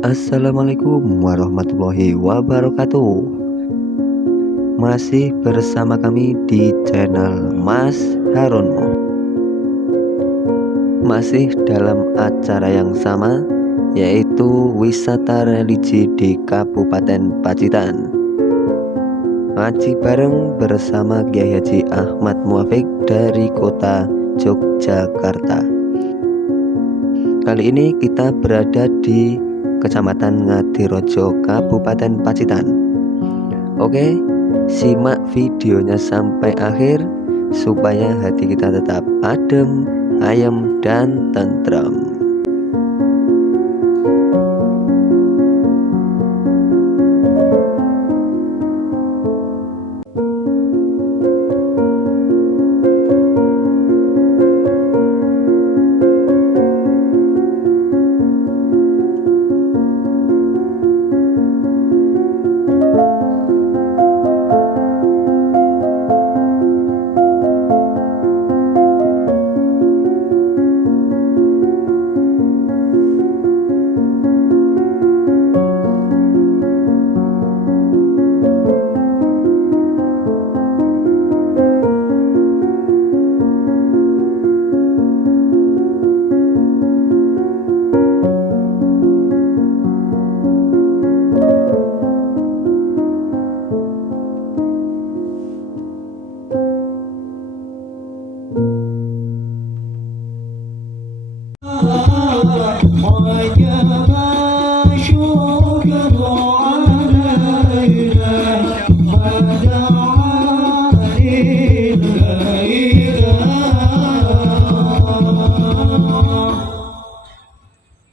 Assalamualaikum warahmatullahi wabarakatuh. Masih bersama kami di channel Mas Harunmo. Masih dalam acara yang sama, yaitu wisata religi di Kabupaten Pacitan. Ngaji bareng bersama Kiai Haji Ahmad Muafiq dari kota Yogyakarta. Kali ini kita berada di Kecamatan Ngadirojo, Kabupaten Pacitan. Oke, simak videonya sampai akhir supaya hati kita tetap adem, ayem, dan tentram.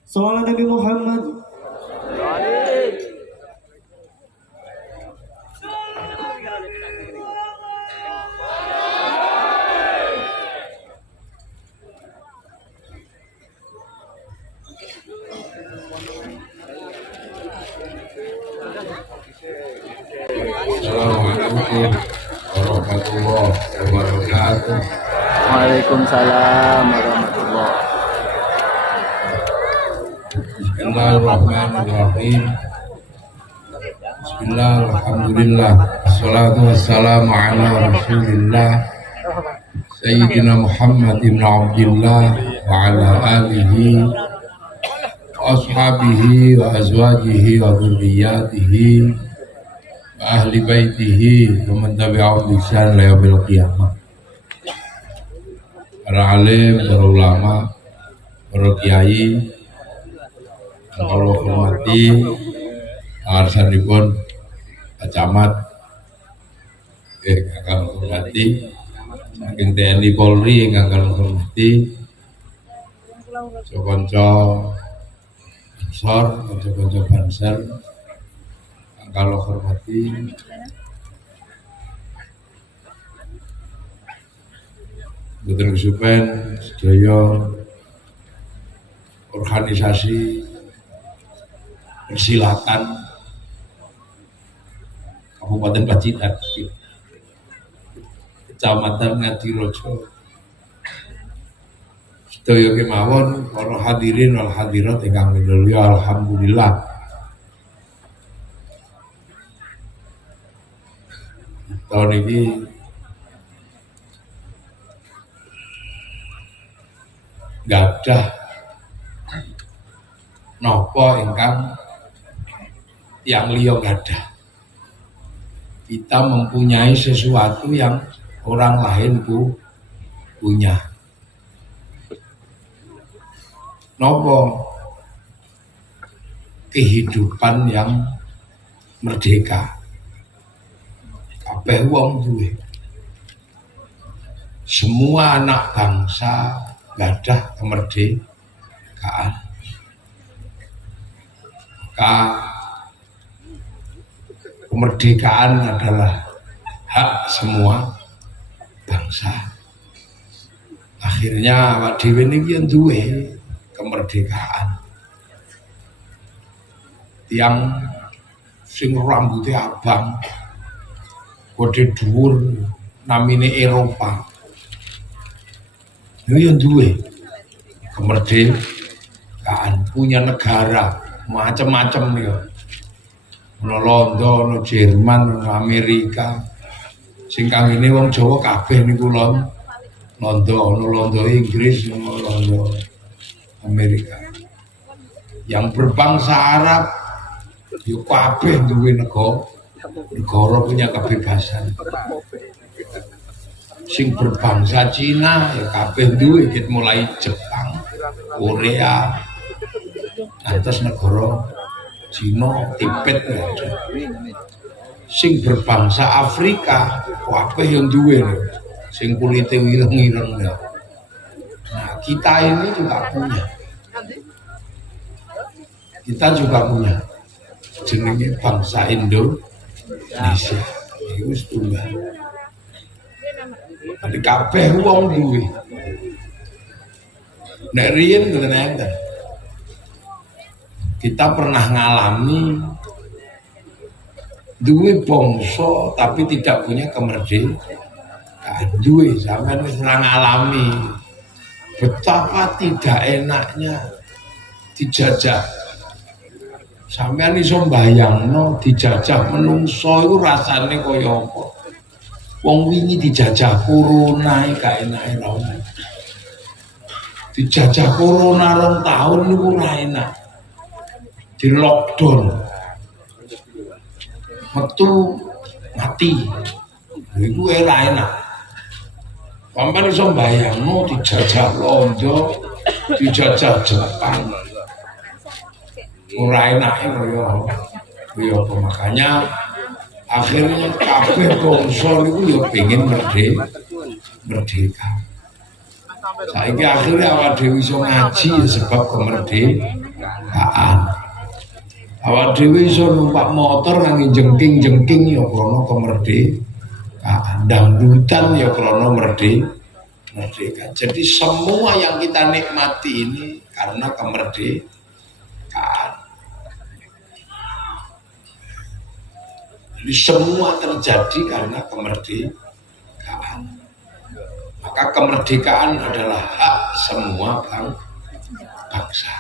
Sallallahu Nabi Muhammad. Assalamualaikum warahmatullahi wabarakatuh. Waalaikumsalam warahmatullahi. Bismillahirrahmanirrahim. Bismillah, alhamdulillah, assalatu wassalamu ala rasulillah Sayyidina Muhammad ibn Abdillah wa ala alihi wa ashabihi wa azwajihi wa dhurriyyatihi wa ahli baitihi wa man tabi'ahum bi ihsan ila yaumil qiyamah. Para alim, para ulama, para kiai, kalau hormati arsanipun Pak Camat, ingkang hormati saking TNI Polri, ingkang hormati kanca-kanca Ansor, kanca-kanca Banser, kalau hormati Boten kesupen sedaya organisasi persilatan Kabupaten Pacitan, Kecamatan Ngadirojo, sedaya kemawon para hadirin wal hadirat ingkang minulya, alhamdulillah tahun ini gadah napa ingkang yang liya gadah. Kita mempunyai sesuatu yang orang lain punya. Napa? Kehidupan yang merdeka. Kabeh wong duwe. Semua anak bangsa gadah kemerdekaan. Kemerdekaan adalah hak semua bangsa. Akhirnya awak dhewe niki duwe kemerdekaan. Tiang sing rambutnya abang, kode dhuwur, namine Eropa. Yo duwe kemerdekaan, punya negara, macam-macam ya. Ono Londo, ono Jerman, ono Amerika. Sing kangene wong Jawa kabeh niku Londo, ono Londo Inggris, ono Londo Amerika. Yang berbangsa Arab yo kabeh duwe negara punya kebebasan. Sing berbangsa Cina ya kabeh duwe mulai Jepang, Korea, atas negara Cina, Tibet ya. Sing berbangsa Afrika kabeh yang duwe lho. Sing kulite ireng-ireng ya. Nah, kita ini juga punya. Kita juga punya jenenge bangsa Indonesia. Iku wis tunggal. Jadi kabeh wong duwe. Nek riyen ngoten enten. Kita pernah ngalami duwe bangsa tapi tidak punya kemerdekaan. Duwe sampean wis ngalami betapa tidak enaknya dijajah. Sampeyan iso mbayangno dijajah menungso iku rasane kaya apa? Wong wingi dijajah corona gak enake ra. Dijajah corona 2 tahun niku ora enak. Di lockdown. Metu mati. Iku ora enak. Sampeyan iso mbayangno dijajah Londo, dijajah Jepang. Ora enake kaya apa, makanya akhirnya kabeh bangsa niku ya pengen merdeka. Saiki akhirnya awak dhewe iso ngaji ya sebab kemerdekaan. Awak dhewe iso numpak motor nganggo jengking-jengking ya krana kemerdekaan. Dangdutan ya krana merdeka. Jadi semua yang kita nikmati ini karena kemerdekaan. Jadi semua terjadi karena kemerdekaan. Maka kemerdekaan adalah hak semua bangsa.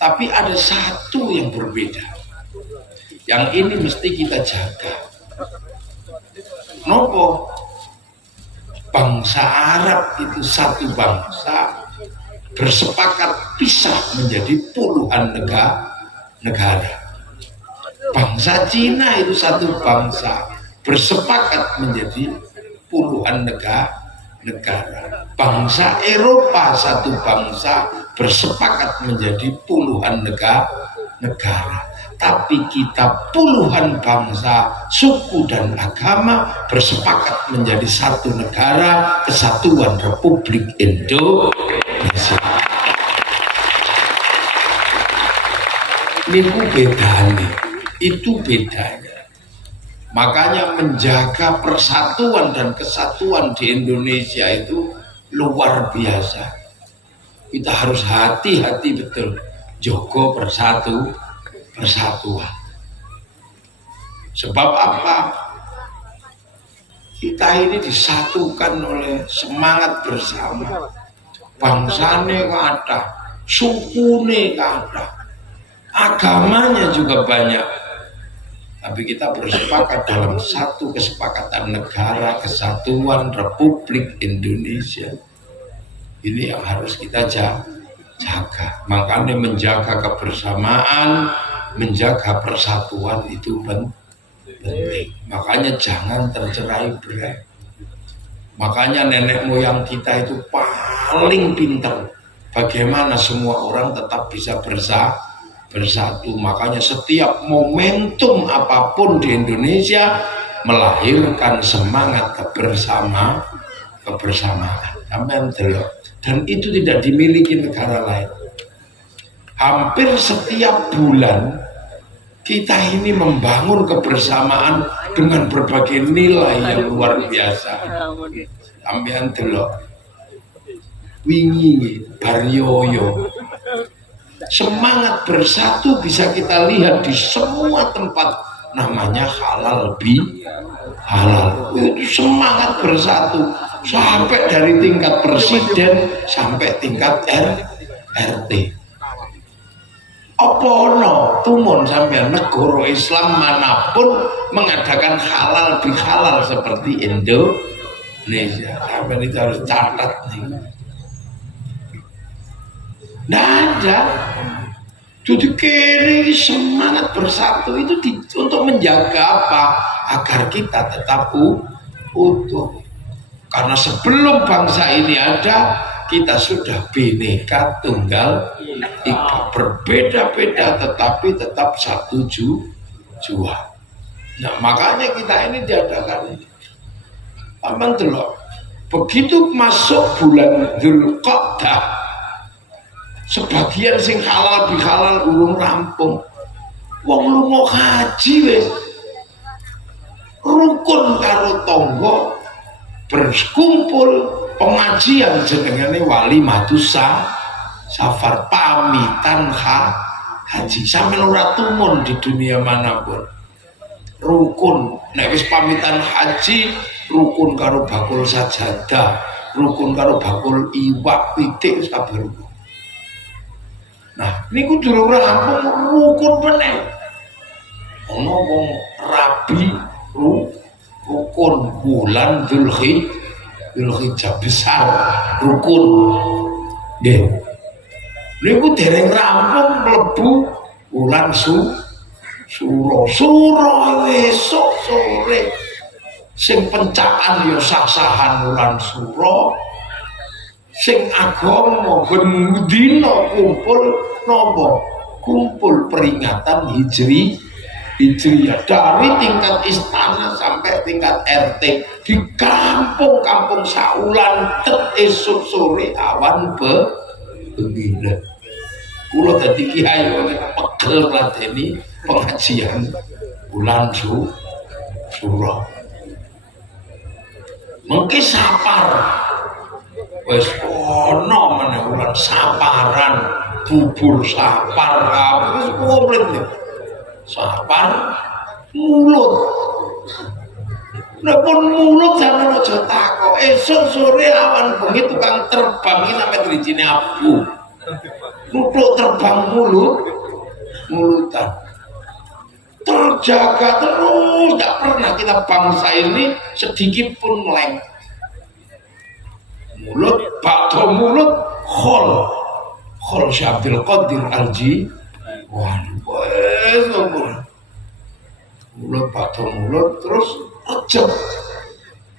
Tapi ada satu yang berbeda. Yang ini mesti kita jaga. Nopo? Bangsa Arab itu satu bangsa bersepakat pisah menjadi puluhan negara. Bangsa Cina itu satu bangsa bersepakat menjadi puluhan negara. Bangsa Eropa satu bangsa bersepakat menjadi puluhan negara. Tapi kita puluhan bangsa, suku dan agama bersepakat menjadi satu negara, Kesatuan Republik Indonesia. Niku bedanya, itu bedanya. Makanya menjaga persatuan dan kesatuan di Indonesia itu luar biasa. Kita harus hati-hati betul, jogo persatuan. Sebab apa? Kita ini disatukan oleh semangat bersama. Bangsane kata, sukune kata, agamanya juga banyak. Tapi kita bersepakat dalam satu kesepakatan negara Kesatuan Republik Indonesia. Ini yang harus kita jaga. Makanya menjaga kebersamaan, menjaga persatuan itu penting. Makanya jangan tercerai-berai. Makanya nenek moyang kita itu paling pintar. Bagaimana semua orang tetap bisa bersatu. Makanya setiap momentum apapun di Indonesia melahirkan semangat kebersamaan. Dan itu tidak dimiliki negara lain. Hampir setiap bulan kita ini membangun kebersamaan dengan berbagai nilai yang luar biasa. Sampeyan delok wingi Baryoyo. Semangat bersatu bisa kita lihat di semua tempat, namanya halal halal. Itu semangat bersatu sampai dari tingkat presiden sampai tingkat RT. Apa ono tumun sampean negara Islam manapun mengadakan halal bihalal seperti Indonesia? Sampean itu harus catat nih. Nggak ada. Jadi kiri semangat bersatu itu untuk menjaga apa? Agar kita tetap utuh. Karena sebelum bangsa ini ada, kita sudah bineka tunggal ika, berbeda-beda tetapi tetap satu jua. Nah makanya kita ini diadakan ini. Aman delok. Begitu masuk bulan Dzulqa'dah, sebagian sing halal bihalal urung rampung. Wong lunga haji wis rukun karo tangga berkumpul pengajian jenengane walimatus safar, pamitan haji. Sampeyan ora tumun di dunia manapun rukun. Nek wis pamitan haji rukun karo bakul sajadah, rukun karo bakul iwak pitik sabar. Nah niku durung rampung rukun meneh. Ono wong rabi rukun bulan Dzulhijjah besar rukun. Nggih. Niku dereng rampung mlebu wulan Suro esuk sore. Sing pencakan ya sah-sahan wulan Suro. Sing agama ben dina kumpul napa? Kumpul peringatan Hijriyah dari tingkat istana sampai tingkat RT di kampung-kampung saulan esuk sore awan begini. Kula dadi kiai pegel ngladeni pengajian bulan Suro. Mengki sapar wis ono meneh bulan saparan, bubur sapar wis komplit. Sapar mulut. Nek pun mulut sampeyan aja takok. Esuk sore awan bengi tukang terbang iki sampe drijine abu. Nutuk terbang mulutan. Terjaga terus, tidak pernah kita bangsa ini sedikit pun meleng. Mulut, bakto mulut, khol Syabdil Qadir Alji. Wes mulut bakto mulut terus rejep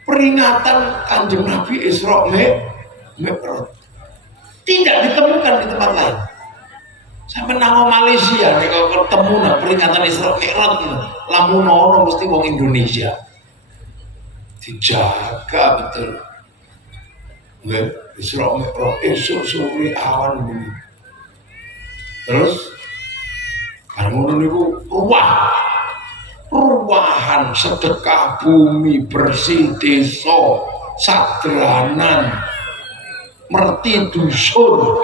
peringatan Kanjeng Nabi Isra Mi'raj tidak ditemukan di tempat lain. Sampai nang Malaysia nek ketemu nah peringatan Isra Mi'raj lamun ono mesti wong Indonesia dijaga betul. Nggih, Isra Mi'raj esuk sore awan bunyi. Terus karena niku ruwahan sedekah bumi bersih desa sadranan merti dusun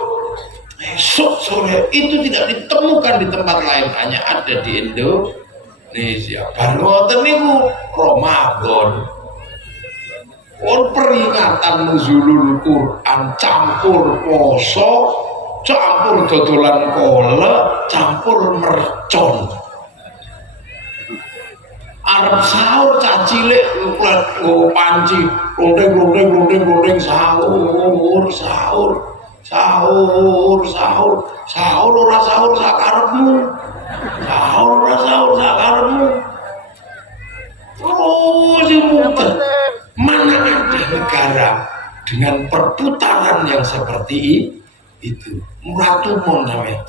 esok sore itu tidak ditemukan di tempat lain, hanya ada di Indonesia. Baru niku Ramadan peringatan nuzulul Quran campur poso campur dodolan kola, campur mercon. Arep sahur cah cilik nggo panci, glondeng sahur ora sahur sakarepmu. Terus muter. Mana ada negara dengan perputaran yang seperti itu? Muratumon namanya.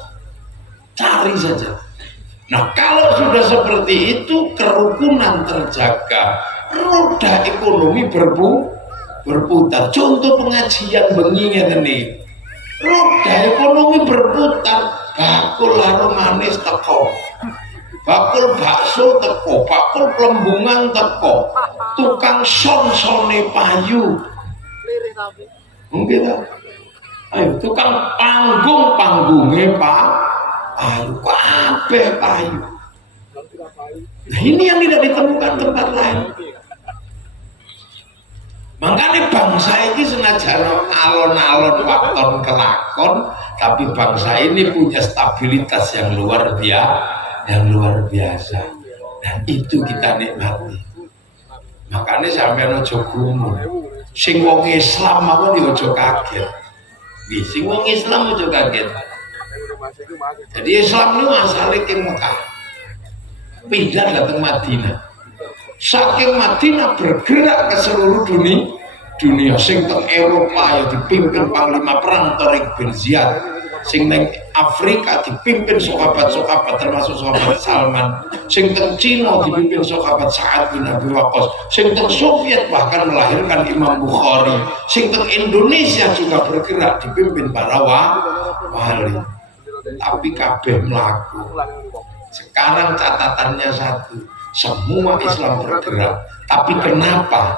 Cari saja. Nah kalau sudah seperti itu kerukunan terjaga, roda ekonomi berputar. Contoh pengajian bengi ngene iki. Roda ekonomi berputar, bakul harum manis teko. Bakul bakso teko, bakul plembungan teko. Tukang son-sone payu. Mungkin tak? Ayo tukang panggungnya Pak. Payu, kabeh payu. Nah ini yang tidak ditemukan tempat lain. Makanya bangsa ini senajan alon-alon wakton kelakon, tapi bangsa ini punya stabilitas yang luar biasa, dan itu kita nikmati. Makanya sampai ojo gumun, sing wong Islam aku ojo kaget, sing wong Islam ojo kaget. Jadi Islam itu asalnya ke Mekah, pindah datang Madinah. Saking Madinah bergerak ke seluruh dunia sing teng Eropa yang dipimpin panglima perang Tariq bin Ziyad, sing teng Afrika dipimpin sahabat-sahabat termasuk sahabat Salman, sing teng Cina dipimpin sahabat Sa'ad bin Abi Waqqas, sing teng Soviet bahkan melahirkan Imam Bukhari, sing teng Indonesia juga bergerak dipimpin para wali. Tapi kabeh melaku. Sekarang catatannya satu, semua Islam bergerak, tapi kenapa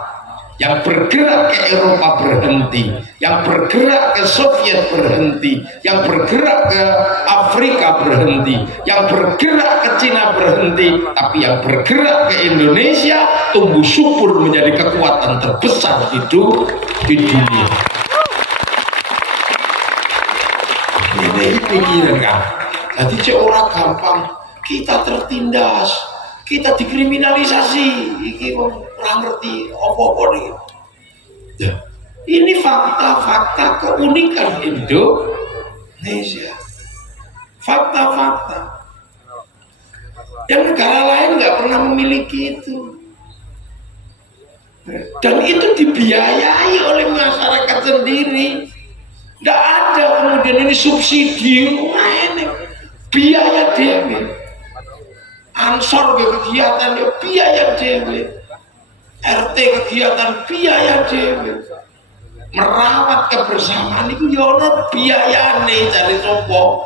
yang bergerak ke Eropa berhenti, yang bergerak ke Soviet berhenti, yang bergerak ke Afrika berhenti, yang bergerak ke Cina berhenti, tapi yang bergerak ke Indonesia tumbuh subur menjadi kekuatan terbesar di dunia. Ini pikiran kan, jadi orang gampang kita tertindas, kita dikriminalisasi, iki orang ngerti apa-apa nih. Ya, ini fakta-fakta keunikan Indonesia, fakta-fakta yang negara lain nggak pernah memiliki itu, dan itu dibiayai oleh masyarakat sendiri. Nggak ada kemudian ini subsidi, ini biaya dewe. Ansor kegiatan ya biaya dewe, RT kegiatan biaya dewe, merawat kebersamaan itu yono biaya nih dari sopo,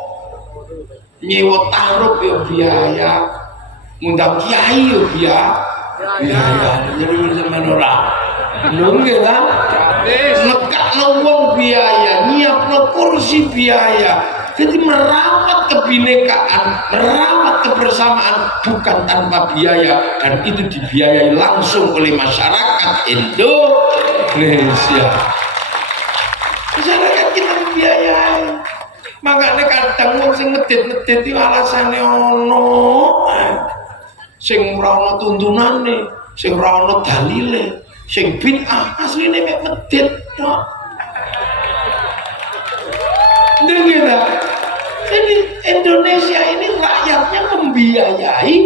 nyewa taruh ya biaya, ngundang kiai ya biaya, jadi semenora, nunggu kan, nekakno wong biaya, nyiapno kursi biaya. Jadi merawat kebinekaan, merawat kebersamaan bukan tanpa biaya, dan itu dibiayai langsung oleh masyarakat Indonesia. Masyarakat kita dibiayai. Makanya kadang wong sing medit-medit itu alasannya ono, sing ora ono tuntunane, sing ora ono dalile, sing bid'ah asline mek medit tok. Jadi Indonesia ini rakyatnya membiayai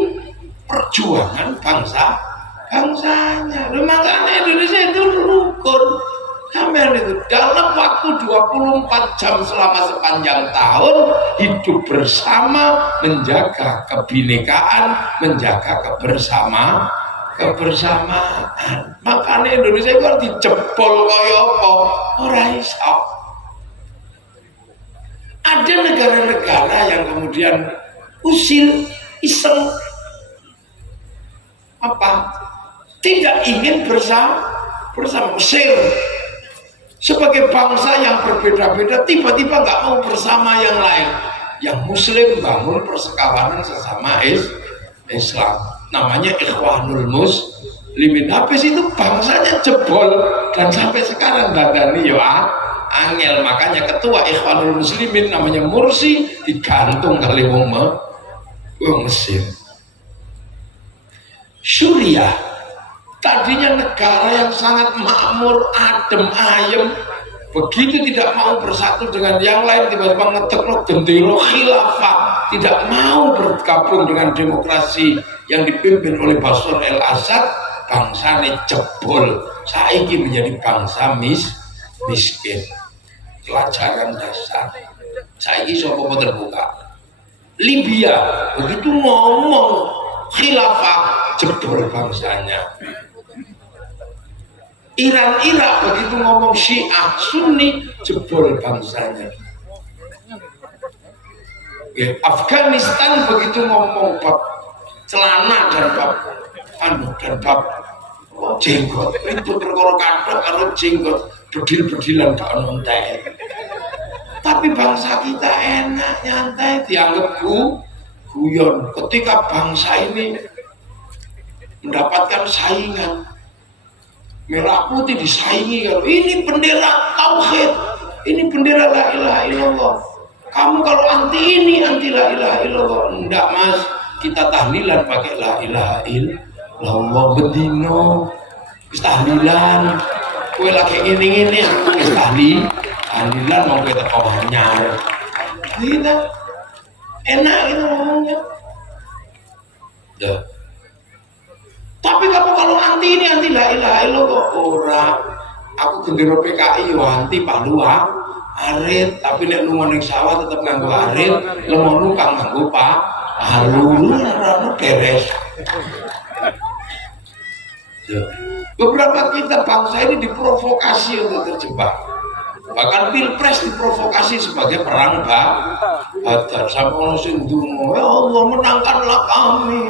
perjuangan bangsanya. Makanya Indonesia itu rukun. Sampai itu dalam waktu 24 jam selama sepanjang tahun hidup bersama, menjaga kebinekaan, menjaga kebersamaan. Makanya Indonesia itu harus dijebol kaya apa? Ora iso. Ada negara-negara yang kemudian usil, iseng, tidak ingin bersama. Mesir sebagai bangsa yang berbeda-beda tiba-tiba nggak mau bersama yang lain. Yang Muslim bangun persekawanan sesama Islam, namanya Ikhwanul Muslimin. Habis itu bangsanya jebol, dan sampai sekarang dadani angel. Makanya ketua Ikhwanul Muslimin namanya Mursi digantung kali wong Mesir. Suriah tadinya negara yang sangat makmur, adem ayem, begitu tidak mau bersatu dengan yang lain, tiba-tiba ngetekno gendera khilafah, tidak mau bergabung dengan demokrasi yang dipimpin oleh Bashar al-Assad, bangsane jebol, saiki menjadi bangsa miskin. Pelajaran dasar saiki sapa terbuka. Libya begitu ngomong khilafah jebol bangsanya. Irak begitu ngomong Syiah Sunni jebol bangsanya. Afghanistan begitu ngomong bab celana dan bab jenggot, itu perkara kadang karo jenggot bedil-bedilan gak nontek. Tapi bangsa kita enak, nyantai, dianggap guyon. Ketika bangsa ini mendapatkan saingan, merah putih disaingi kalau ini bendera tauhid, ini bendera la ilaha illallah. Kamu kalau anti ini anti la ilaha illallah. Enggak mas, kita tahlilan pakai la ilaha illallah bedino. Wis tahlilan, kowe lagi ngene-ngene aku wis tahlilan mau kowe teko anyar. Kita enak gitu ngomongnya. Dah. Tapi kamu kalau anti ini anti la ilaha illallah ora. Aku gendera PKI yo anti palu arit, tapi nek lunga ning sawah tetep nganggo arit, lemonu kang nganggo palu ora beres. Beberapa kita bangsa ini diprovokasi untuk terjebak. Bahkan pilpres diprovokasi sebagai perang badar. Sampai orang sing ndonga, ya Allah menangkanlah kami.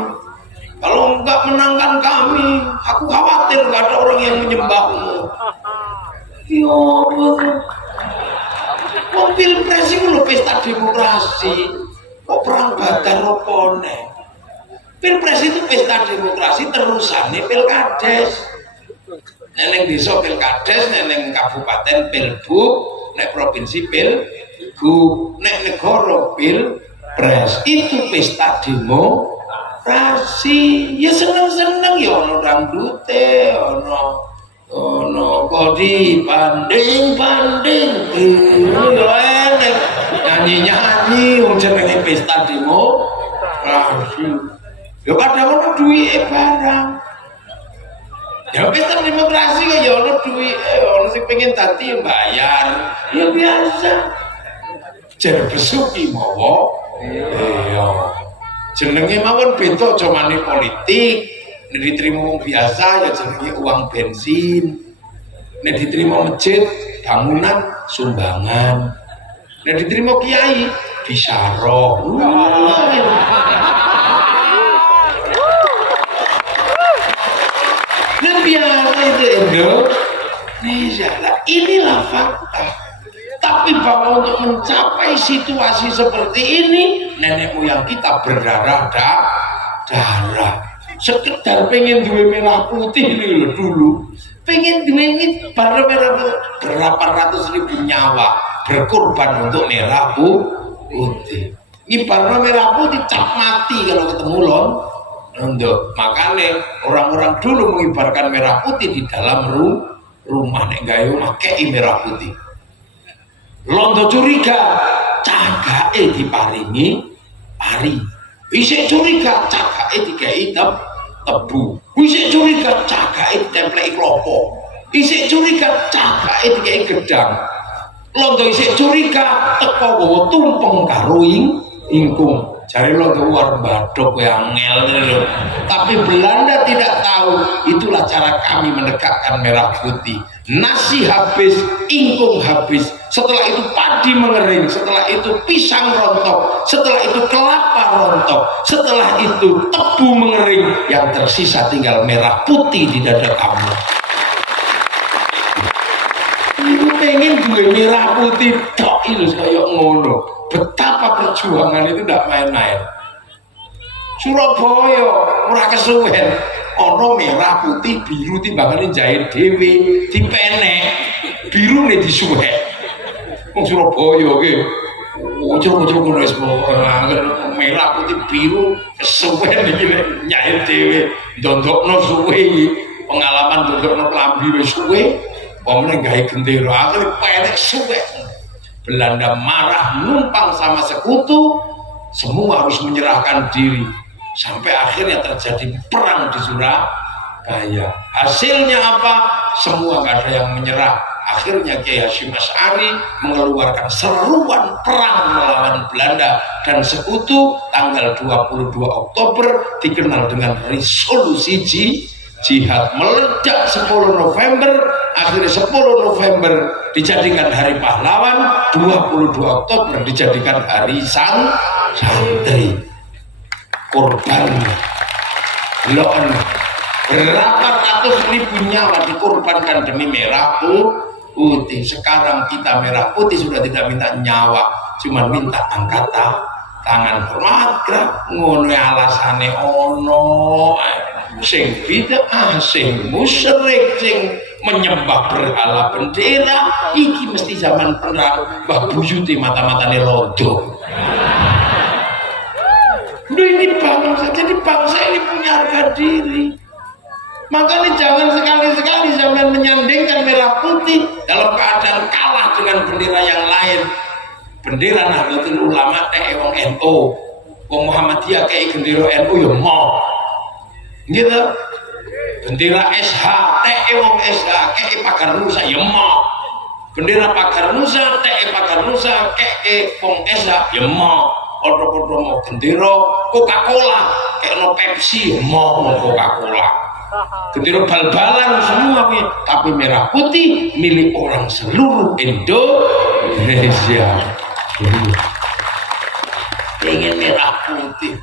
Kalau enggak menangkan kami, aku khawatir gak ada orang yang menyembahmu. Ya Allah. Wong pilpres itu lho pesta demokrasi. Kok perang badar opo neh? Pilpres itu pesta demokrasi terusane pilkades. Neneng desa pilkades, neneng kabupaten pilbub, nek provinsi pilgub, nek negara pilpres. Itu pesta demokrasi. Ya seneng-seneng ya ono dangdute, ono kodi banding-banding. Nyanyi-nyanyi jenenge pesta demokrasi. Ya kadang ono duwike barang. Ya pesta demokrasi kan ya ono duwike, ono sing pengen dadi bayar. Ya biasa. Jar besuki mawa. Iya. Jenenge mawon beda aja mani politik. Nek diterima wong biasa ya jenenge uang bensin. Nek diterima masjid bangunan sumbangan. Nek diterima kiai bisyarah. Biasa itu Indonesia lah, inilah fakta. Tapi bahwa untuk mencapai situasi seperti ini, nenek moyang kita berdarah darah. Sekedar pengen duwe merah putih ini dulu, pengen duwe ini baru merah putih, berapa ratus ribu nyawa berkorban untuk merah putih. Ini baru merah putih cap mati kalau ketemu untuk makanya orang-orang dulu mengibarkan merah putih di dalam rumah nek gawe makei merah putih. Londo curiga cagake diparingi pari. Isih curiga cagake dikai tebu. Isih curiga cagake ditempleki klopo. Isih curiga cagake dikai gedang. Londo isih curiga teko gowo tumpeng karo ingkung. Cari lo keluar badok yang ngel. Tapi Belanda tidak tahu. Itulah cara kami menegakkan merah putih. Nasi habis, ingkung habis. Setelah itu padi mengering. Setelah itu pisang rontok. Setelah itu kelapa rontok. Setelah itu tebu mengering. Yang tersisa tinggal merah putih di dada kamu. Ibu pengen gue merah putih tok itu kayak ngono. Betapa perjuangan itu tidak main-main. Surabaya ora kesuwen ono merah putih biru timbangane jahit dhewe dipenek birune disuwek. Wong Surabaya ki ujug-ujug ngono wis merah putih biru kesuwen iki jahit dhewe ndondokno suwe pengalaman ndondokno klambi wis suwe pomene gawe gendera akhire penek suwek. Belanda marah, numpang sama sekutu, semua harus menyerahkan diri. Sampai akhirnya terjadi perang di Surabaya. Hasilnya apa? Semua gak ada yang menyerah. Akhirnya Kiai Hasyim Asy'ari mengeluarkan seruan perang melawan Belanda dan sekutu tanggal 22 Oktober dikenal dengan resolusi jihad. Meledak 10 November, akhirnya 10 November dijadikan hari pahlawan, 22 Oktober dijadikan hari santri. Korban loan berapa ratus ribu nyawa dikorbankan demi merah putih. Sekarang kita merah putih sudah tidak minta nyawa, cuma minta angkat tangan hormat gerak ngono alasane ono sing bid'ah, sing musyrik, sing menyembah berhala bendera iki mesti zaman perang Mbah Buyuti mata-matane rodo. Ini bangsa, jadi bangsa ini punya harga diri. Makanya jangan sekali-sekali zaman menyandingkan merah putih dalam keadaan kalah dengan bendera yang lain. Bendera Nahdlatul Ulama teh wong NU, wong Muhammadiyah kayak bendera NU ya mau. Gitu. Bendera SH teh wong SH kayak Pagar Nusa ya mau. Bendera Pagar Nusa teh Pagar Nusa kayak wong SH ya mau. Podo-podo mau bendera Coca-Cola kayak no Pepsi mau Coca-Cola. Bendera bal-balan semua tapi merah putih milik orang seluruh Indonesia. Pengen merah putih.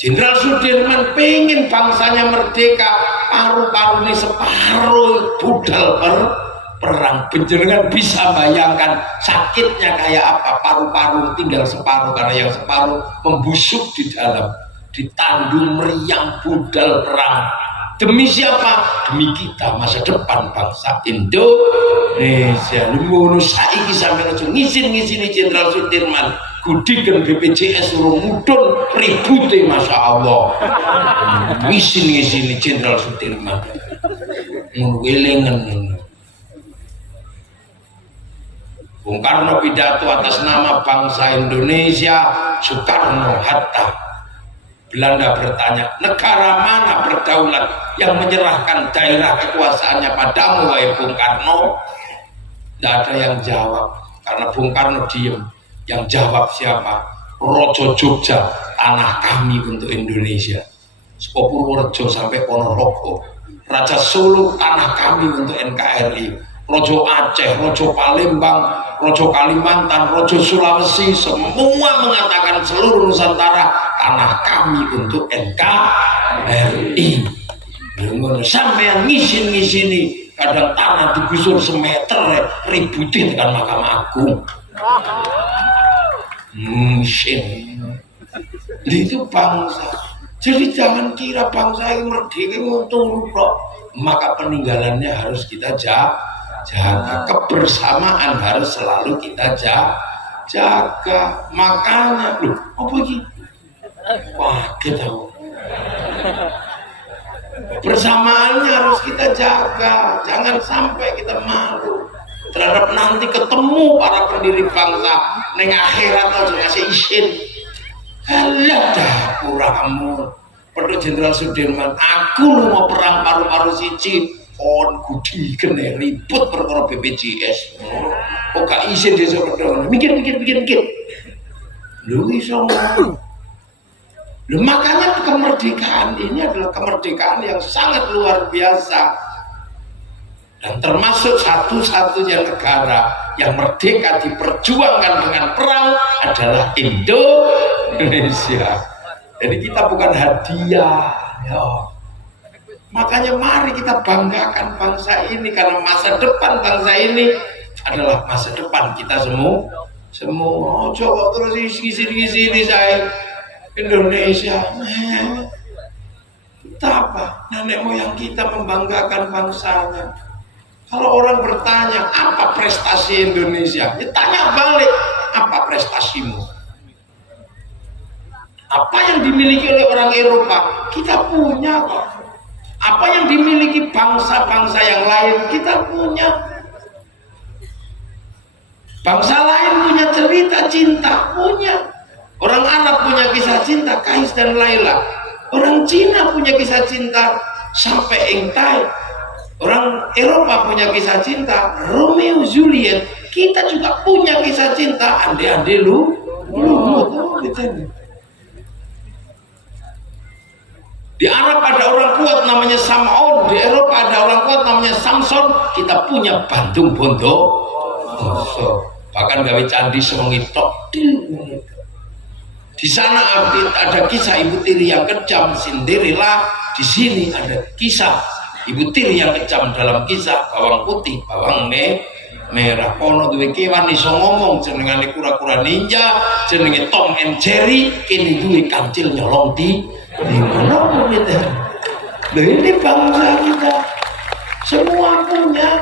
Jenderal Sudirman pengen bangsanya merdeka, paru-paru ini separuh budal perang. Penjenengan bisa bayangkan sakitnya kayak apa, paru-paru tinggal separuh karena yang separuh membusuk di dalam, ditandung meriang budal perang. Demi siapa? Demi kita, masa depan bangsa Indonesia. Ngono saiki sampe aja ngizin-ngizini Jenderal Sudirman gudikan BPJS suruh mudun ribute Masya Allah. Ngizin-ngizini Jenderal Sudirman ngono welengen. Bung Karno pidato atas nama bangsa Indonesia, Soekarno Hatta. Belanda bertanya, negara mana berdaulat yang menyerahkan daerah kekuasaannya padamu, wahai Bung Karno? Tidak ada yang jawab, karena Bung Karno diem. Yang jawab siapa? Rojo Jogja, tanah kami untuk Indonesia. Saka Purworejo sampai Ponorogo. Raja Solo, tanah kami untuk NKRI. Rojo Aceh, Rojo Palembang, Rojo Kalimantan, Rojo Sulawesi, semua mengatakan seluruh Nusantara tanah kami untuk NKRI. Sampai ngisin-ngisini kadang tanah digusur semeter ributin dengan Mahkamah Agung. Itu bangsa. Jadi jangan kira bangsa yang merdeka untuk maka peninggalannya harus kita jaga. Kebersamaan harus selalu kita jaga. Makanya loh, apa ini? Wah, kita bersamaannya harus kita jaga. Jangan sampai kita malu terhadap nanti ketemu para pendiri bangsa neng akhirat aja ngasih izin. Alah dah kurangmu. Perlu Jenderal Sudirman, aku lu mau perang paru-paru siji. On kudi kena ribut perkara BPJS. Kok gak izin dia seperti mikir. Lu iso makanya kemerdekaan ini adalah kemerdekaan yang sangat luar biasa. Dan termasuk satu-satunya negara yang merdeka diperjuangkan dengan perang adalah Indonesia. Jadi kita bukan hadiah. Ya. Makanya mari kita banggakan bangsa ini karena masa depan bangsa ini adalah masa depan kita semua. Coba terus isi saya Indonesia. Kita apa? Nenek moyang kita membanggakan bangsanya. Kalau orang bertanya apa prestasi Indonesia, ya tanya balik, apa prestasimu? Apa yang dimiliki oleh orang Eropa kita punya kok. Apa yang dimiliki bangsa-bangsa yang lain kita punya. Bangsa lain punya cerita cinta, punya. Orang Arab punya kisah cinta, Kais dan Laila. Orang Cina punya kisah cinta sampai Engtai. Orang Eropa punya kisah cinta Romeo Juliet. Kita juga punya kisah cinta ande-ande lu. Di Arab ada orang kuat namanya Sam'on, di Eropa ada orang kuat namanya Samson. Kita punya Bandung Bondo. Bahkan gawe candi sewengi tok. Di sana ada kisah Ibu Tiri yang kejam, Cinderella. Di sini ada kisah Ibu Tiri yang kejam dalam kisah bawang putih, bawang merah. Kono duwe kewan iso ngomong jenengane kura-kura ninja, jenenge Tom and Jerry, kene duwe kancil nyolong di mana gitu. Ini bangsa kita Semua punya.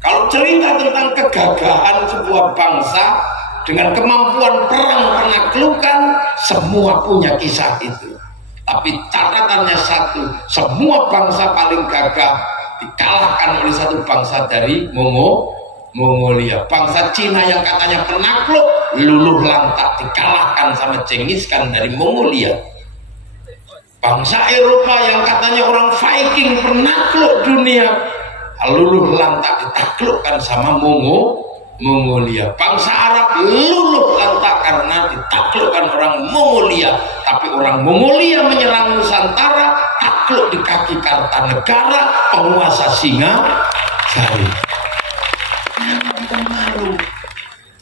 Kalau cerita tentang kegagahan sebuah bangsa dengan kemampuan perang penaklukan, semua punya kisah itu. Tapi catatannya satu, semua bangsa paling gagah dikalahkan oleh satu bangsa dari Mongolia. Bangsa Cina yang katanya penakluk luluh lantak dikalahkan sama Genghis Khan dari Mongolia. Bangsa Eropa yang katanya orang Viking penakluk dunia luluh lantak ditaklukkan sama Mongolia. Bangsa Arab luluh lantak karena ditaklukkan orang Mongolia. Tapi orang Mongolia menyerang Nusantara, takluk di kaki Kartanegara, penguasa Singasari.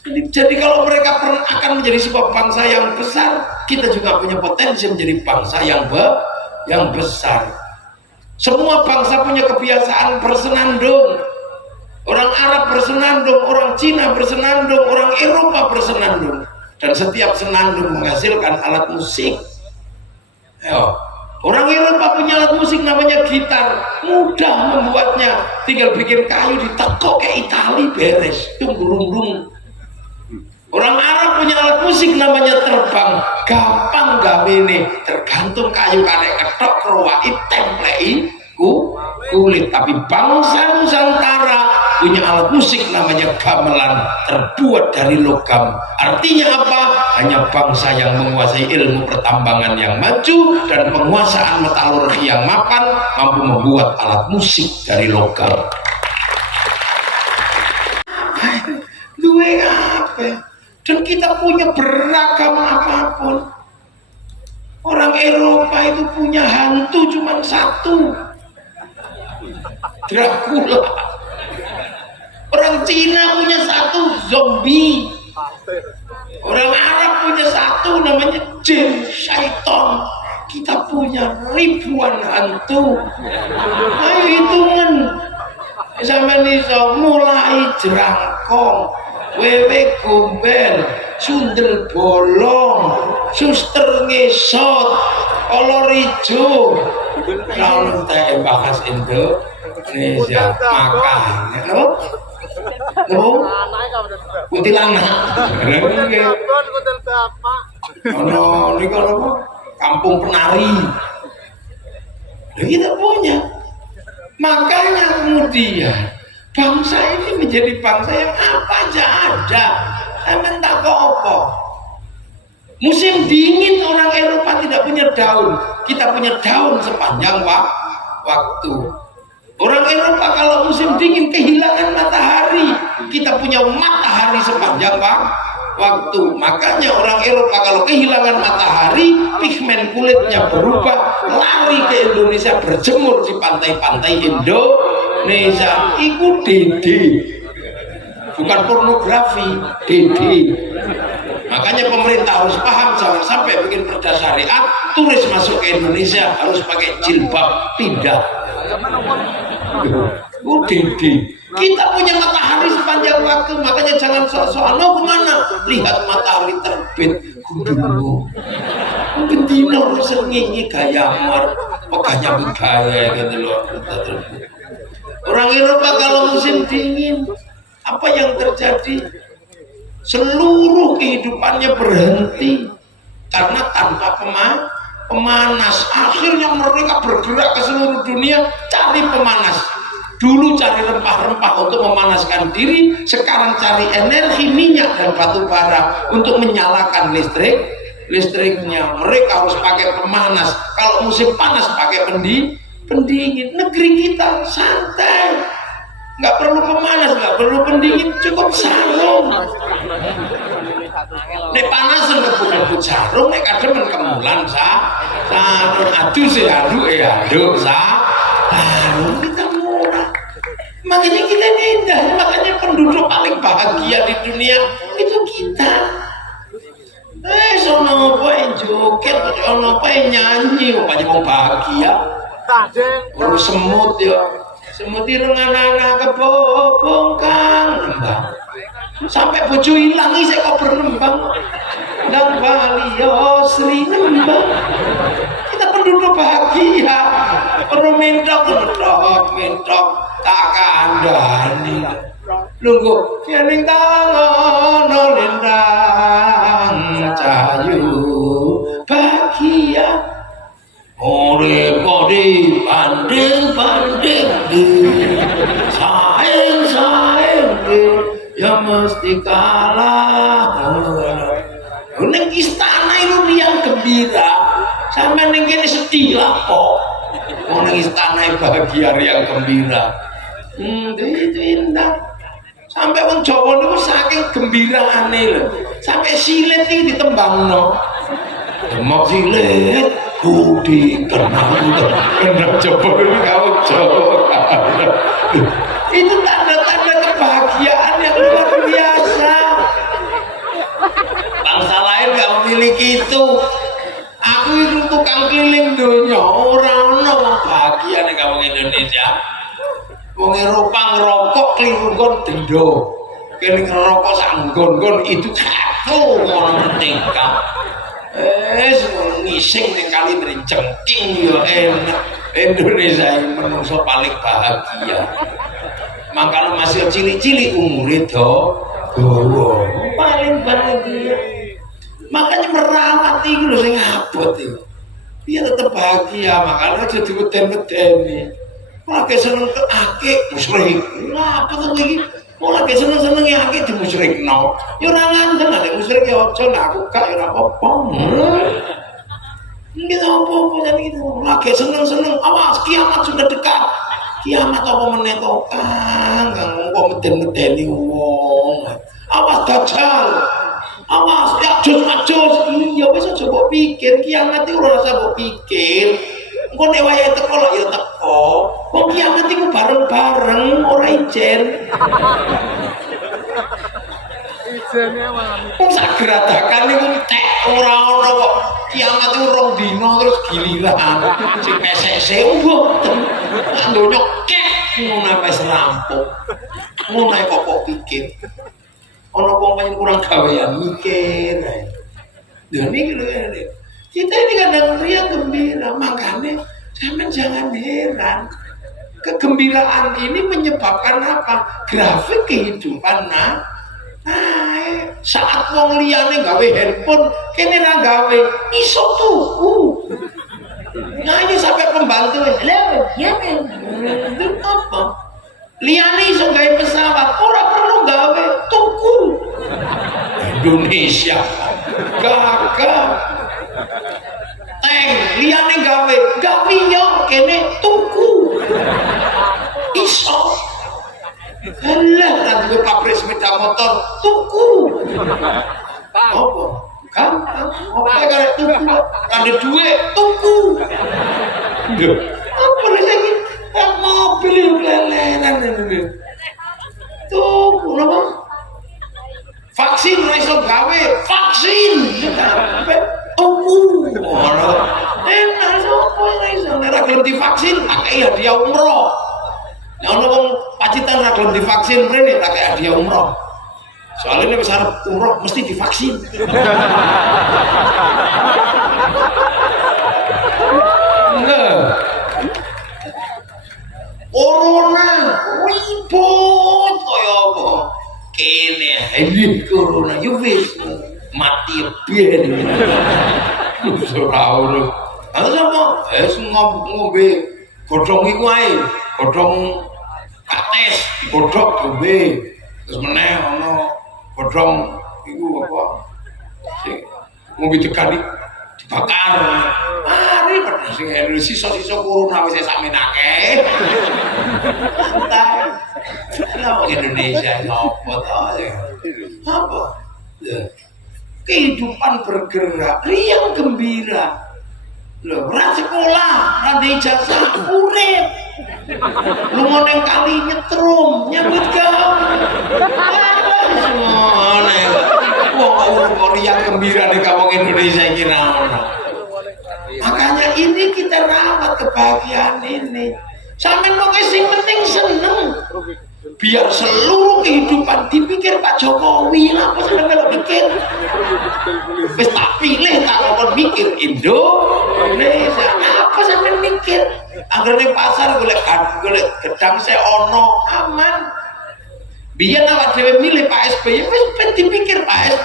Jadi kalau mereka akan menjadi sebuah bangsa yang besar, kita juga punya potensi menjadi bangsa yang besar. Semua bangsa punya kebiasaan bersenandung. Orang Arab bersenandung, orang Cina bersenandung, orang Eropa bersenandung. Dan setiap senandung menghasilkan alat musik. Orang Eropa punya alat musik namanya gitar, mudah membuatnya, tinggal bikin kayu ditekuk ke Itali beres, tunggurung. Orang Arab punya alat musik namanya terbang, gampang gawene, tergantung kayu kadek ketok kerwai templei kulit. Tapi bangsa Nusantara punya alat musik namanya gamelan, terbuat dari logam. Artinya apa? Hanya bangsa yang menguasai ilmu pertambangan yang maju dan penguasaan metalurgi yang mapan mampu membuat alat musik dari logam. Duwe apa? Dan kita punya beragam apapun. Orang Eropa itu punya hantu cuma satu, Dracula. Orang Cina punya satu, zombie. Orang Arab punya satu, namanya jin, syaiton. Kita punya ribuan hantu. Ayo hitungan. Sampai iso mulai jerangkong, wewe gombel, sundel bolong, suster ngesot, kolor hijau. Kalau kita bahas Indonesia makanya, kuntilanak. Ini kalau kampung penari, kita punya. Makanya kemudian bangsa ini menjadi bangsa yang apa aja ada. Emang tak apa. Musim dingin orang Eropa tidak punya daun, kita punya daun sepanjang waktu. Orang Eropa kalau musim dingin kehilangan matahari, kita punya matahari sepanjang waktu. Makanya orang Eropa kalau kehilangan matahari, pigmen kulitnya berubah, lari ke Indonesia, berjemur di pantai-pantai Indonesia. Itu dede, bukan pornografi, dede. Makanya pemerintah harus paham, jangan sampai bikin perda syariat turis masuk ke Indonesia harus pakai jilbab, tidak. Dede. Kita punya matahari sepanjang waktu, makanya jangan sok-sokan. Mau kemana? Lihat matahari terbit. Kudu. Mungkin dino sengingi gaya mar, pokoknya bergaya gitu loh. Orang Eropa kalau musim dingin, apa yang terjadi? Seluruh kehidupannya berhenti karena tanpa pemanas. Akhirnya mereka bergerak ke seluruh dunia cari pemanas. Dulu cari rempah-rempah untuk memanaskan diri, sekarang cari energi minyak dan batu bara untuk menyalakan listriknya. Mereka harus pakai pemanas. Kalau musim panas pakai pendingin. Negeri kita santai, nggak perlu pemanas, nggak perlu pendingin, cukup sarung. Nek panas ngebut-ngebut sarung, nek kadang kemulan sarung aduh sih aduh kita murah. Makanya kita indah, makanya penduduk paling bahagia di dunia itu kita. Sono apa yang joget, sono apa yang nyanyi, rupanya mau bahagia. Baru semut ya, semut ireng anak-anak kebobong kang nembang. Sampai bojo hilang isek kok bernembang. Nang Bali yo Sri nembang. Kita penduduk bahagia. Perlu mentok ketok tak kandhani. Lungguh yen tangan lintang cahayu bahagia urip kok dibanding-banding saing-saing ya mesti kalah. Ning istana itu riang gembira, sampe ning kene sedih lah kok. Ning istana bahagia riang gembira. Itu indah. Sampai wong Jawa niku saking gembiraane lho. Sampai silet iki ditembangno. Demok silet budi kenang coba ini kamu coba. Itu tanda-tanda kebahagiaan yang luar biasa. Bangsa lain gak memiliki itu. Aku itu tukang keliling dunia, orang ono bahagia nih kamu Indonesia. Wong Eropa ngerokok keliru kon dendo. Kene ngerokok sanggon-gon itu satu orang merdeka. Ngising ning kali jengking ya enak. Indonesia ini menungso paling bahagia. Makanya masih cilik-cilik umure do gowo. Paling bahagia. Makanya merawat iki lho sing abot iki. Dia tetap bahagia, makanya aja diweden-wedeni. Lagi seneng ke akik musyrik. Lah apa to iki? Lagi seneng-senenge akik dimusyrikno. Ya ora ngandel nek musyrik ya aja lah aku gak ya ora apa-apa. Gitu apa-apa jan gitu. Lagi seneng-seneng awas kiamat sudah dekat. Kiamat apa meneh to Kang? Kok meden-medeni wong. Awas dajjal. Awas ya jos. Iya wis aja mbok pikir kiamat iki ora usah mbok pikir. Engko nek wayahe teko lho ya teko. Wong kiamat iku bareng-bareng ora ijen. Ijene wae. Wong sak geradakan niku tek ora ono kok. Kiamat iku rong dina terus giliran. Sing PSSI mboten. Donya kek ngono wis rampung. Ngono kok pikir. Ono wong pancen kurang gawean mikir. Lha niki lho kita ini kadang riang gembira, makanya jangan heran. Kegembiraan ini menyebabkan apa? Grafik kehidupan saat wong liyane gawe handphone, kene ra gawe iso tuku. Nah ini sampai pembantu, halo, ya men, apa? Liyane iso gawe pesawat, ora perlu gawe tuku. Indonesia gagah. Liyane gawe yo kene tuku iso alah kan duwe pabrik sepeda motor tuku apa gampang apa karek tuku ada duit tuku apa lagi mobil lelenan ini tuku napa vaksin ora iso gawe vaksin tuku enak sapa iso ora gelem divaksin akeh hadiah umroh. Nek ana wong pacitan ora gelem divaksin mrene akeh hadiah umroh. Soalnya nek wis arep umroh mesti divaksin. Corona ribut kaya apa? Kene iki corona yo wis mati ben. Ora ora. Ada apa? Ngombe godhong iku ae. Godhong kates digodhog ngombe. Terus meneh ana godhong iku apa? Sing ngombe degani dibakar. Mari padha sing sisa-sisa corona wis sakmenake. Santai. Lah Indonesia apa to? Apa? Kehidupan bergerak, riang gembira. Loh, ora sekolah, ora ijazah, urip. Lunga ning kali nyetrum, nyambut gawe. Ngono. Wong kok riang gembira ning wong Indonesia iki ra ono. Makanya ini kita rawat kebahagiaan ini. Sampeyan kok sing penting seneng. Biar seluruh kehidupan dipikir Pak Jokowi lah, apa seneng kalau mikir wis tak pilih tak ngomong mikir Indonesia apa sampai mikir Angger ning pasar golek gedang saya ono aman. Biyen awak dhewe milih Pak SBY wis dipikir Pak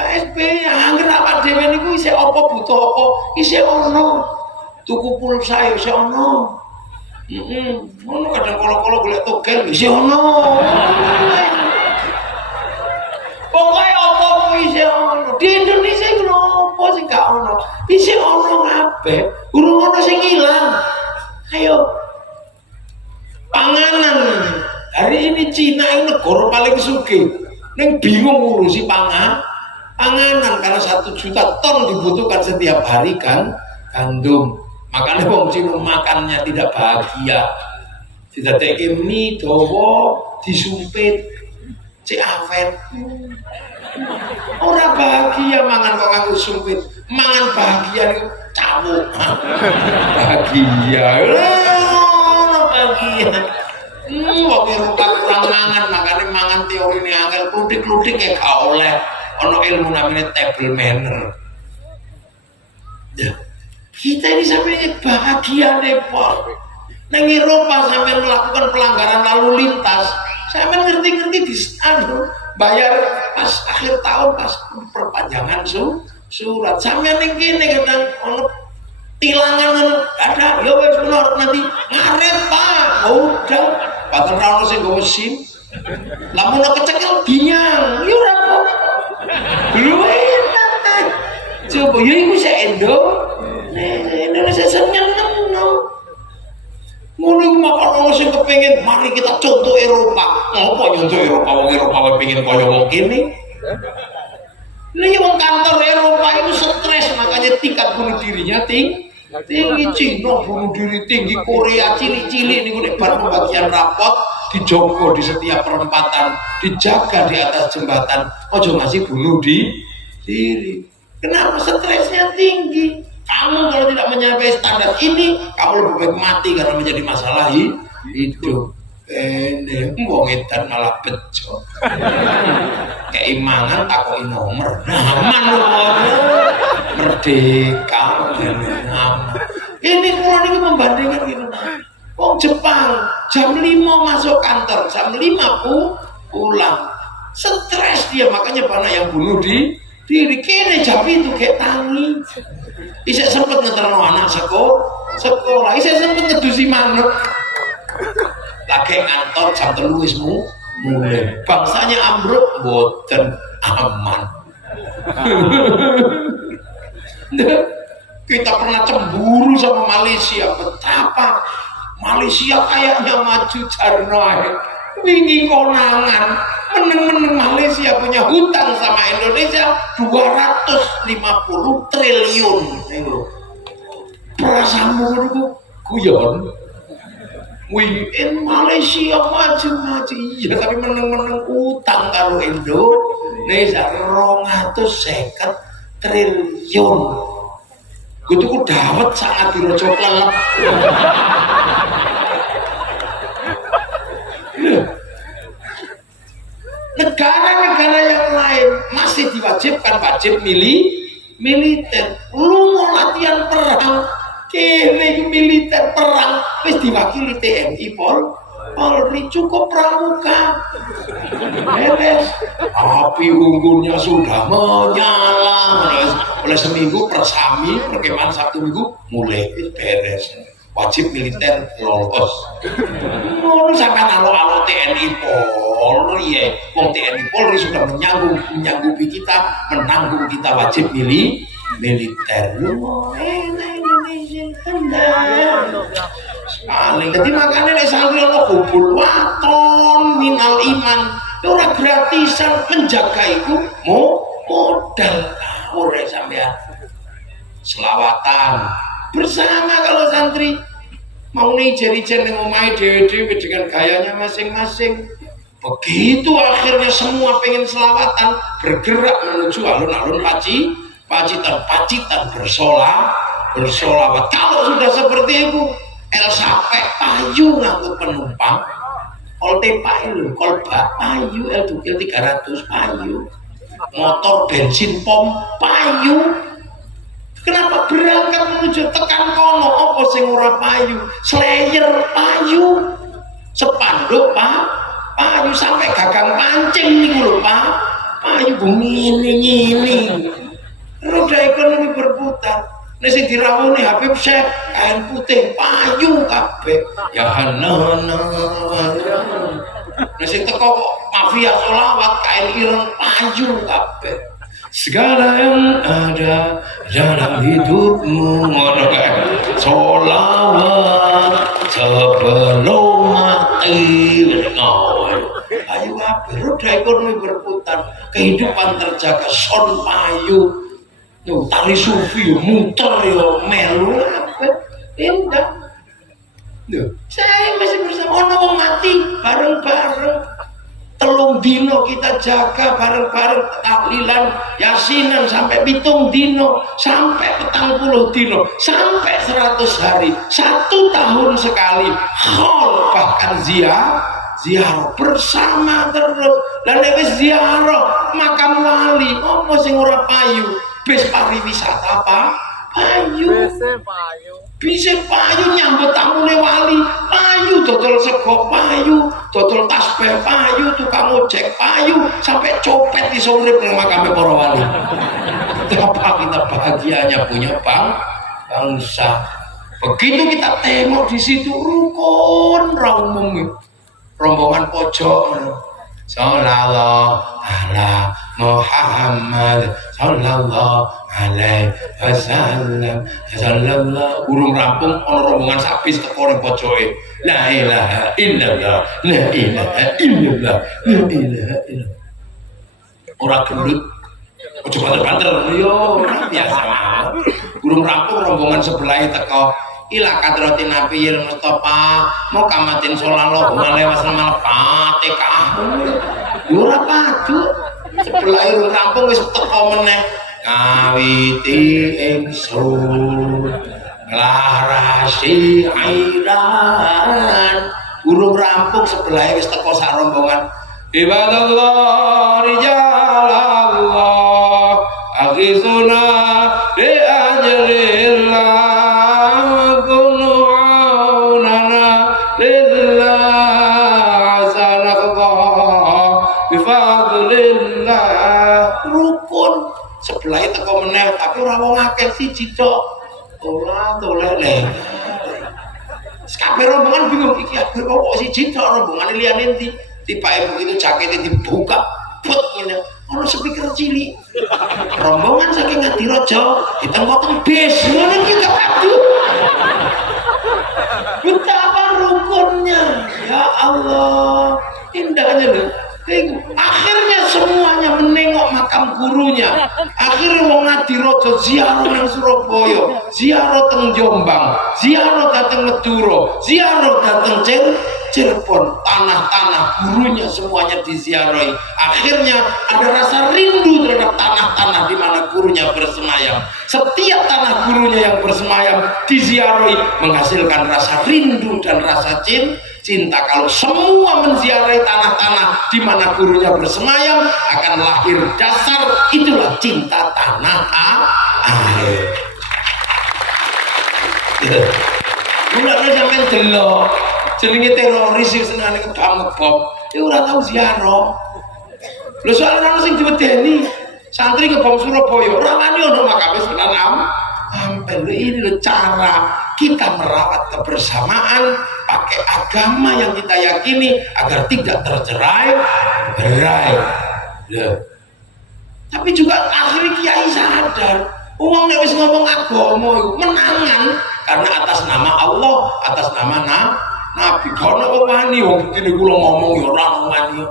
SBY angger awak dhewe niku isih apa butuh apa isih ono. Tuku pulsa isih ono. Ngono kadang kala-kala golek togel isih ono. Pokoke apa isih ono. Di Indonesia iku opo sing gak ono? Isih ono kabeh. Urung ono sing ilang. Ayo. Panganan. Hari ini Cina ini negara paling sugih. Neng bingung ngurusi panganan karena 1 juta ton dibutuhkan setiap hari kan gandum. Makanya wong Cina makannya tidak bahagia. Tidak teke mie dawa disumpit cek avet. Ora bahagia mangan kok nganggo sumpit. Mangan bahagia niku cawuk. Bahagia. Bahagia. Wong Eropa kurang mangan, makanya mangan teori ini angel klutik-klutik ya gak oleh. Ono ilmu namanya table manner. Kita ini sampai bahagia Nepal. Nang Eropa sampai melakukan pelanggaran lalu lintas, sampai ngerti-ngerti di bayar pas akhir tahun pas perpanjangan surat. Sampai neng kene kadang ono tilangan ada ya wes benar nanti ngaret Pak. Udah padahal rano sing nggo mesin. Lamun kecekel ginyang, ya ora apa. Lho enak. Coba ya iku sik endo. Indonesia seneng no. Ngono iku makan sing kepengin mari kita contoh Eropa. Ngopo nyontoh Eropa wong Eropa pengen kaya wong kene. Lah ya wong kantor Eropa itu stres makanya tingkat bunuh dirinya tinggi. Cina bunuh diri tinggi, Korea cilik-cilik niku nek bar pembagian rapot dijogo di setiap perempatan, dijaga di atas jembatan. Ojo ngasih bunuh diri. Kenapa stresnya tinggi? Kamu kalau tidak mencapai standar ini, kamu lebih baik mati karena menjadi masalah hidup. Wong edan malah bejo. Keimangan takoki nomor. Aman merdeka. Ini kalau ini membandingkan gitu. Wong Jepang jam 5 masuk kantor, jam 5 pulang. Stres dia makanya banyak yang bunuh diri. Kene jam itu kayak tangi. Isek sempet ngeterno anak sekolah. Isek sempet ngedusi manuk. Lagi kantor jam 3 wis mulai. Bangsanya ambruk boten aman. Kita pernah cemburu sama Malaysia. Betapa Malaysia kayaknya maju jarno ae. Wingi konangan meneng-meneng Malaysia punya hutang sama Indonesia 250 triliun. Perasaanmu itu guyon. Wih, Malaysia maju iya tapi meneng-meneng utang karo Indonesia 250 triliun. Gue tuh dawet sangat dirojo kelelep. Negara-negara yang lain masih diwajibkan wajib militer. Lu mau latihan perang, kene militer perang, wis diwakili TNI Polri cukup pramuka. Beres. Api unggunnya sudah menyala. Oleh seminggu persami, perkemahan Sabtu Minggu mulai beres. Wajib militer lolos. Ngono sampean alo-alo TNI Polri ya. Wong TNI Polri sudah menyanggupi kita, menanggung kita wajib militer. Indonesia sekali. Jadi makanya nek santri ono kumpul waton minal iman. Ora gratisan menjaga itu modal. Ora sampean. Selawatan bersama kalau santri mau ijen-ijen yang omahe dhewe-dhewe dengan gayanya masing-masing. Begitu akhirnya semua pengen selawatan, bergerak menuju alun-alun pacitan bersolawat. Kalau sudah seperti itu, El sampai payu ngangkut penumpang, Olte payu, kolbak payu, El Dukil 300 payu, motor bensin pom payu. Kenapa berangkat menuju tekan kono? Apa sing ora payu? Slayer payu, sepanduk payu sampai gagang pancing niku lho Pak. Payu ngini. Roda ekonomi berputar. Nek sing dirawuhi Habib Syekh kain putih payu kabeh. Ya hana. Nek sing teko mafia solawat kain ireng payu kabeh. Segala yang ada dalam hidupmu ngono kae. Solawat sebelum mati. Ayo kabeh roda ekonomi berputar, kehidupan terjaga son payu. Yo tali sufi muter yo melu indah. Saya masih bersama orang mati bareng-bareng. Telung dino kita jaga bareng-bareng tahlilan yasinan sampai 7 dino sampai 40 dino sampai 100 hari 1 tahun sekali khol bahkan ziarah bersama terus dan wis ziarah makam wali apa sing ora payu bis pariwisata apa payu bisa payu nyambut tamune wali payu dodol sego payu dodol tasbih payu tukang ojek payu sampai copet di urip nang makame para wali. Betapa kita bahagianya punya bangsa. Begitu kita tengok di situ rukun rombongan pojok sallallahu ala Muhammad sallallahu alaihi wasallam sallallahu urung rampung ana rombongan sapis teko ning pojoke la ilaha illallah la ilaha illallah la ilaha illallah ora gendut ojo banter-banter yo biasa urung rampung rombongan sebelah teko ila kadratin nabiyil mustafa mukamatin sallallahu alaihi wasallam fatihah yo ora padu sebelah urung rampung wis teko meneh ngawiti ingsun nglarasi airan urung rampung sebelah wis teko sak rombongan ibadallah rijalallah aghizuna bi ajrillah sebelah teko meneh tapi ora wong akeh siji tok. Ora toleh le. Kabeh rombongan bingung iki kabeh kok siji tok rombongan liyane ndi. Tibake begitu jakete dibuka. Put ngene. Ono speaker cilik. Rombongan saking Ngadirojo ditengok bis. Ngono iki gak padu. Betapa rukunnya. Ya Allah. Indahnya lho. Akhirnya semuanya menengok makam gurunya. Akhirnya wong Ngadirojo ziarah nang Surabaya, ziarah teng Jombang, ziarah dateng Madura, ziarah dateng Cirebon, tanah-tanah gurunya semuanya diziarahi. Akhirnya ada rasa rindu terhadap tanah-tanah di mana gurunya bersemayam. Setiap tanah gurunya yang bersemayam diziarahi menghasilkan rasa rindu dan rasa cinta. Kalau semua menziarahi tanah-tanah di mana gurunya bersemayam akan lahir dasar itulah cinta tanah air. Mulane sampean delok jenenge teroris sing senengane ngebom, ya ora tau ziarah. Lho soal ana sing diwedeni santri ngebom Surabaya, ora wani ono makame Sunan Ampel. Ini loh cara kita merawat kebersamaan pakai agama yang kita yakini agar tidak tercerai-berai. Tapi juga akhirnya kiai sadar, uang nek wis ngomong agama menangan karena atas nama Allah, atas nama Nabi. Kono wani wong iki kula ngomong ya ora wani.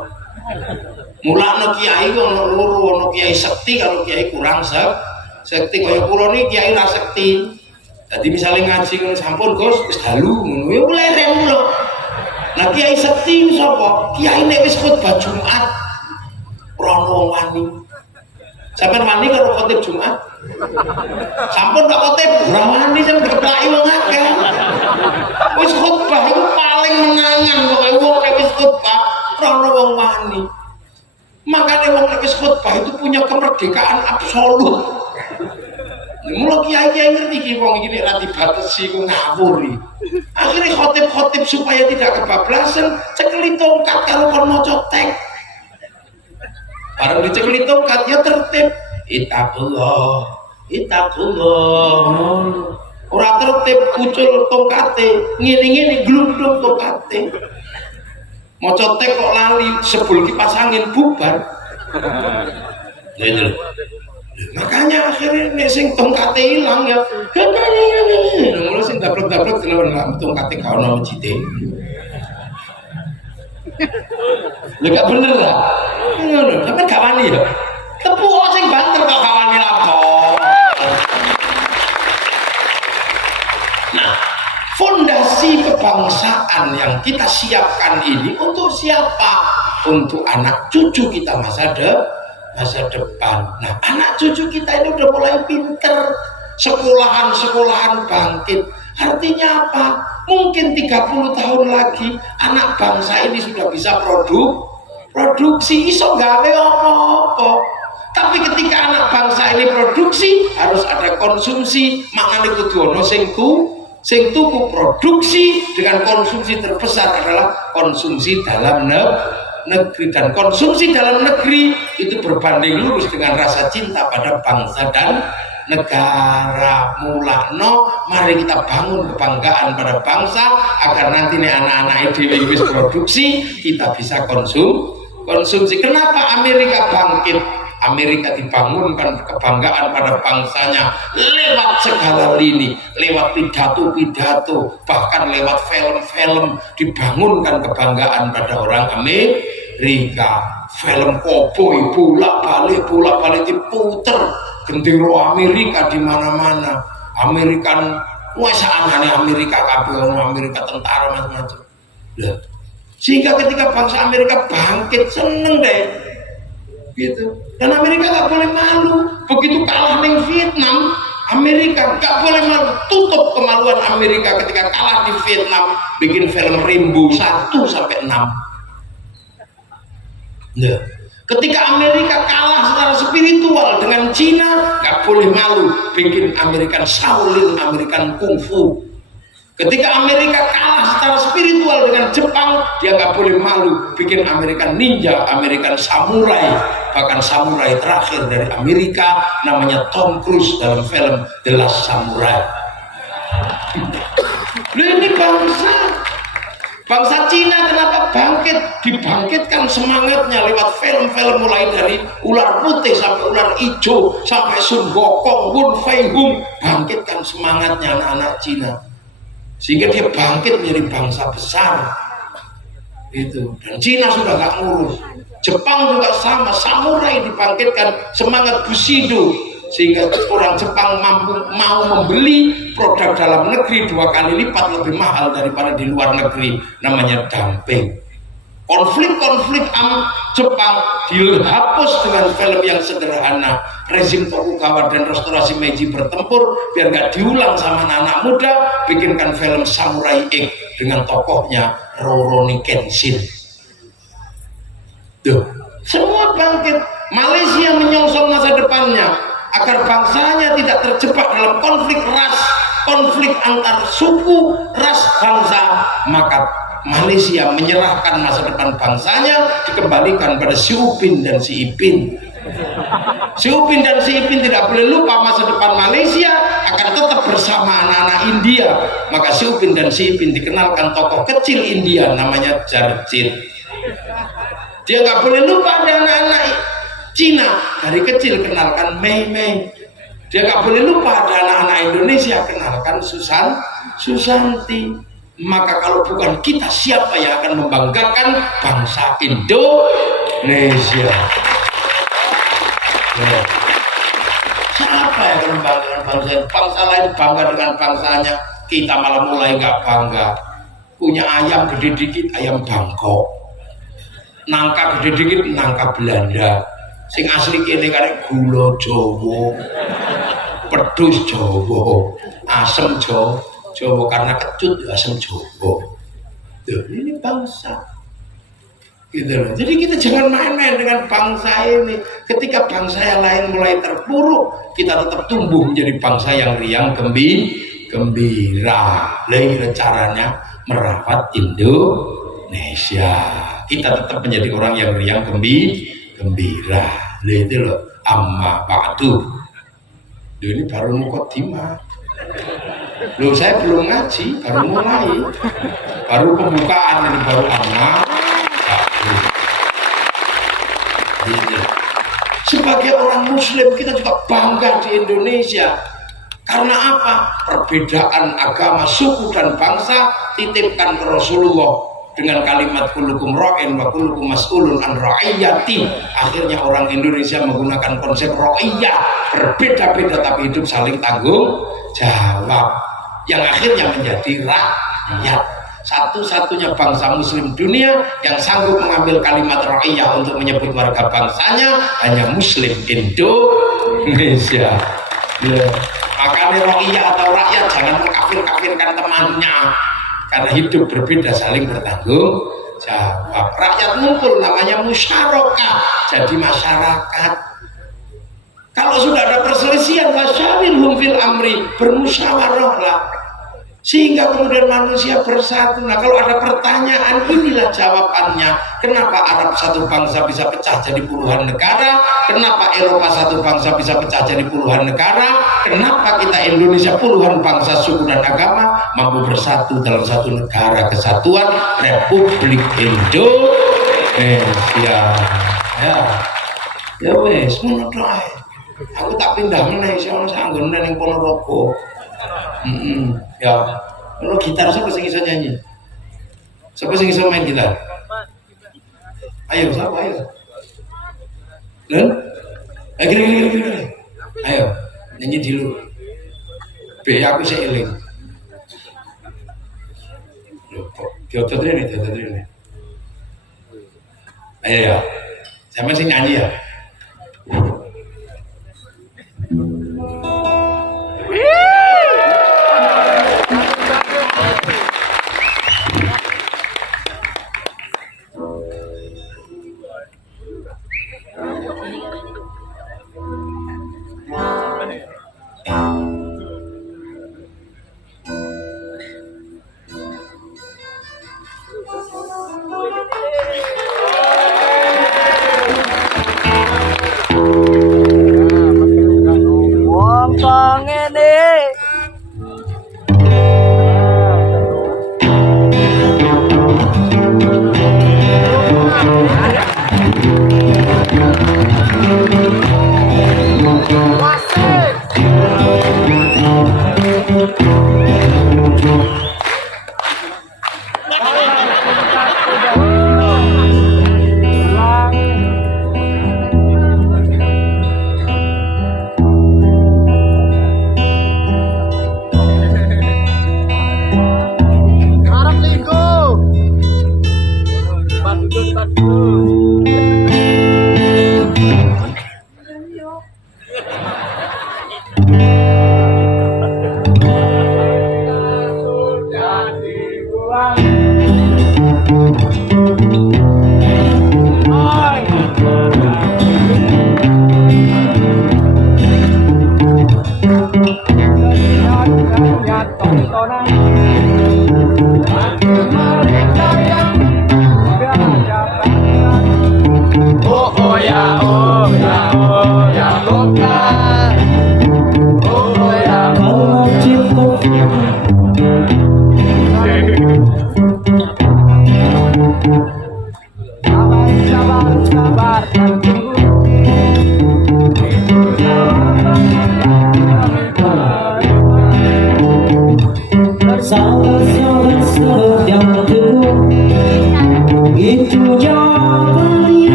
Mulane kiai ono loro, ono kiai sekti karo kiai kurang sekti kaya kula niki kiai ra sekti. Jadi misalnya ngaji ngono sampun Gus wis dalu ngono ya leren kula. Nah kiai sekti sapa? Kiai nek wis khotbah Jumat ora wani. Sampeyan wani karo khotib Jumat? Sampun tak khotib ora wani sampe keplaki wong akeh. Wis khotbah iku paling menangan kok wong nek wis khotbah ora wong wani. Makanya wong nek wis khotbah itu punya kemerdekaan absolut. Mula kiai-kiai ngerti ki wong iki nek ra dibatesi ku ngawur iki. Akhire khotib-khotib supaya tidak kebablasan cekeli tongkat karo kon maca teks. Bareng dicekeli tongkat ya tertib. Itaqullah, itaqullah. Ora tertib kucul tongkate, ngene-ngene glundung tongkate. Maca teks kok lali sebul kipas angin bubar. Gitu. Makanya akhirnya nek sing tongkate ilang ya. Ngono sing dablek-dablek kelawan tongkate gak ono mejite. Lha gak bener lah. Ngono, sampe gak wani ya. Tepuk sing banter kok gak wani lapor. Nah, fondasi kebangsaan yang kita siapkan ini untuk siapa? Untuk anak cucu kita masa depan. Nah, anak cucu kita ini udah mulai pinter, sekolahan bangkit. Artinya apa? Mungkin 30 tahun lagi anak bangsa ini sudah bisa produksi iso gawe apa-apa. Tapi ketika anak bangsa ini produksi harus ada konsumsi, makanya kudu ono sing tuku produksi. Dengan konsumsi terbesar adalah konsumsi dalam negeri, dan konsumsi dalam negeri itu berbanding lurus dengan rasa cinta pada bangsa dan negara. Mulakno mari kita bangun kebanggaan pada bangsa agar nanti nih anak-anak itu wis produksi kita bisa konsumsi. Kenapa Amerika bangkit? Amerika dibangunkan kebanggaan pada bangsanya lewat segala lini, lewat pidato-pidato, bahkan lewat film-film dibangunkan kebanggaan pada orang Amerika. Film koboi bolak-balik diputer, gendero Amerika di mana-mana. Amerikan wes anane Amerika kabeh ono Amerika tentara macam-macam. Sehingga ketika bangsa Amerika bangkit seneng deh. Gitu. Dan Amerika gak boleh malu. Begitu kalah dengan Vietnam, Amerika gak boleh malu. Tutup kemaluan Amerika ketika kalah di Vietnam, bikin film Rambo 1-6. Nah, ketika Amerika kalah secara spiritual dengan Cina, gak boleh malu, bikin American Shaolin, American Kung Fu. Ketika Amerika kalah secara spiritual dengan Jepang, dia nggak boleh malu bikin American Ninja, American Samurai. Bahkan samurai terakhir dari Amerika namanya Tom Cruise dalam film The Last Samurai. Ini bangsa Cina kenapa bangkit? Dibangkitkan semangatnya lewat film-film, mulai dari ular putih sampai ular hijau sampai Sun Gokong, Wu Fei Hung. Bangkitkan semangatnya anak-anak Cina sehingga dia bangkit menjadi bangsa besar itu. Dan Cina sudah gak ngurus, Jepang juga sama, samurai dibangkitkan semangat Bushido sehingga orang Jepang mau membeli produk dalam negeri 2 kali lipat lebih mahal daripada di luar negeri, namanya dumping. Konflik Jepang dihapus dengan film yang sederhana. Rezim Tokugawa dan restorasi Meiji bertempur biar nggak diulang sama anak muda, bikinkan film Samurai X dengan tokohnya Rurouni Kenshin. Tuh, semua bangkit. Malaysia menyongsong masa depannya agar bangsanya tidak terjebak dalam konflik ras, konflik antar suku, ras, bangsa. Maka Malaysia menyerahkan masa depan bangsanya dikembalikan pada Si Upin dan Si Ipin. Si Upin dan Si Ipin tidak boleh lupa masa depan Malaysia akan tetap bersama anak-anak India. Maka Si Upin dan Si Ipin dikenalkan tokoh kecil India namanya Jarjit. Dia nggak boleh lupa ada anak-anak Cina, dari kecil kenalkan Mei Mei. Dia nggak boleh lupa ada anak-anak Indonesia, kenalkan Susanti. Maka kalau bukan kita, siapa yang akan membanggakan bangsa Indonesia? Ya. Siapa yang akan membanggakan bangsa lain bangga dengan bangsanya, kita malah mulai nggak bangga. Punya ayam gede dikit, ayam Bangkok. Nangka gede dikit, nangka Belanda. Sing asli kene karek gula Jawa, pedus Jawa, asem Jawa karena kecut asem Jawa. Tuh, ini bangsa. Gitu loh. Jadi kita jangan main-main dengan bangsa ini. Ketika bangsa yang lain mulai terpuruk, kita tetap tumbuh menjadi bangsa yang riang gembira. Lain caranya merawat Indonesia. Kita tetap menjadi orang yang riang gembira. Itu loh. Amma ba'du. Ini baru mukadimah. Loh, saya belum ngaji, baru mulai. Baru pembukaan ini, baru amma. Sebagai orang muslim kita juga bangga di Indonesia. Karena apa? Perbedaan agama, suku dan bangsa titipkan ke Rasulullah dengan kalimat kullukum ra'in wa kullukum mas'ulun an ra'iyati. Akhirnya orang Indonesia menggunakan konsep ra'iyah, berbeda-beda tapi hidup saling tanggung jawab, yang akhirnya menjadi rakyat. Satu-satunya bangsa muslim dunia yang sanggup mengambil kalimat ra'iyah untuk menyebut warga bangsanya hanya muslim Indonesia. Makanya ra'iyah atau rakyat jangan mengkafir-kafirkan temannya, karena hidup berbeda saling bertanggung jawab. Rakyat ngumpul namanya musyarakah, jadi masyarakat. Kalau sudah ada perselisihan, wasyawirhum fil amri, bermusyawarahlah sehingga kemudian manusia bersatu. Nah, kalau ada pertanyaan, inilah jawabannya. Kenapa Arab satu bangsa bisa pecah jadi puluhan negara? Kenapa Eropa satu bangsa bisa pecah jadi puluhan negara? Kenapa kita Indonesia puluhan bangsa, suku dan agama mampu bersatu dalam satu negara kesatuan Republik Indonesia? Ya wes, ngono doae. Aku tak pindah meneh iso sanggone ning Ponorogo. Ya, kalau gitar siapa sing iso nyanyi? Siapa sing iso main gitar? Ayo, siapa? Ayo. Len? Gini. Ayo, nyanyi dulu. B, aku sih eling. Diotot ini. Ayo ya. Siapa sing nyanyi ya?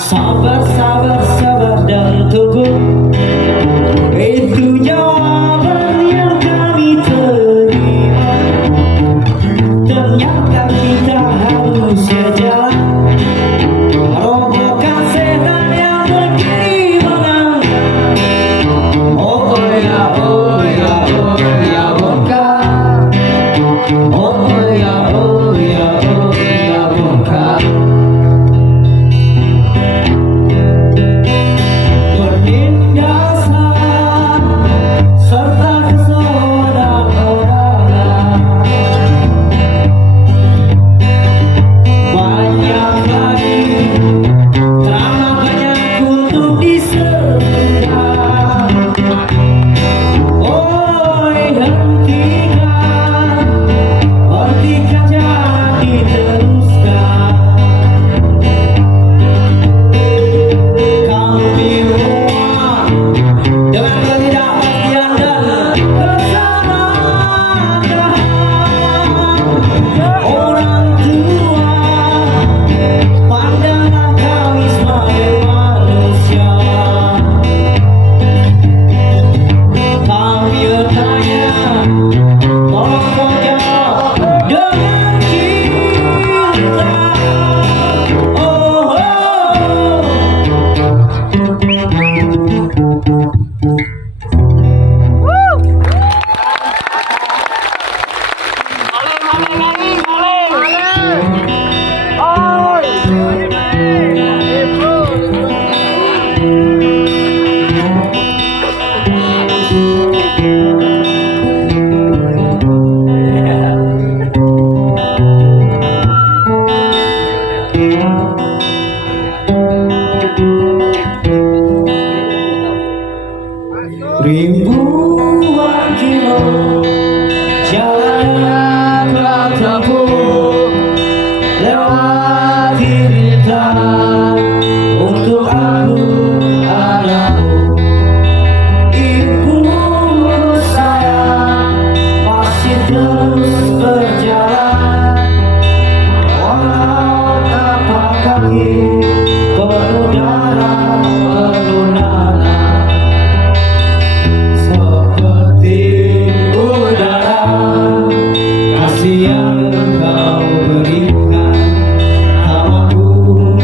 Sabar sadar teguh, itu jawaban yang kami terima. Ternyata kita harus sejalan, robohkan setan yang berdiri menangkan. Oh ya, oh ya, oh ya, bongkar. Oh ya, oh ya, oh ya, bongkar. Penindasan serta kesaudara-saudaraan, banyak lagi, terlalu banyak untuk disebutkan. Oh, hentikan, hentikan, jangan diteruskan. Kami muak dengan ketidakpastian dan kesalahpahaman orang tua. Pandanglah kami sebagai manusia. Kami bertanya, tolong kau jawab dengan cinta. Oh, oh. Ribuan kilo jalan yang kau tempuh, lewati rintangan untuk aku anakmu. Ibu sayang masih terus berjalan, walau tapak kaki penuh darah penuh nanah. Seperti udara kasih yang kau berikan, tak mampu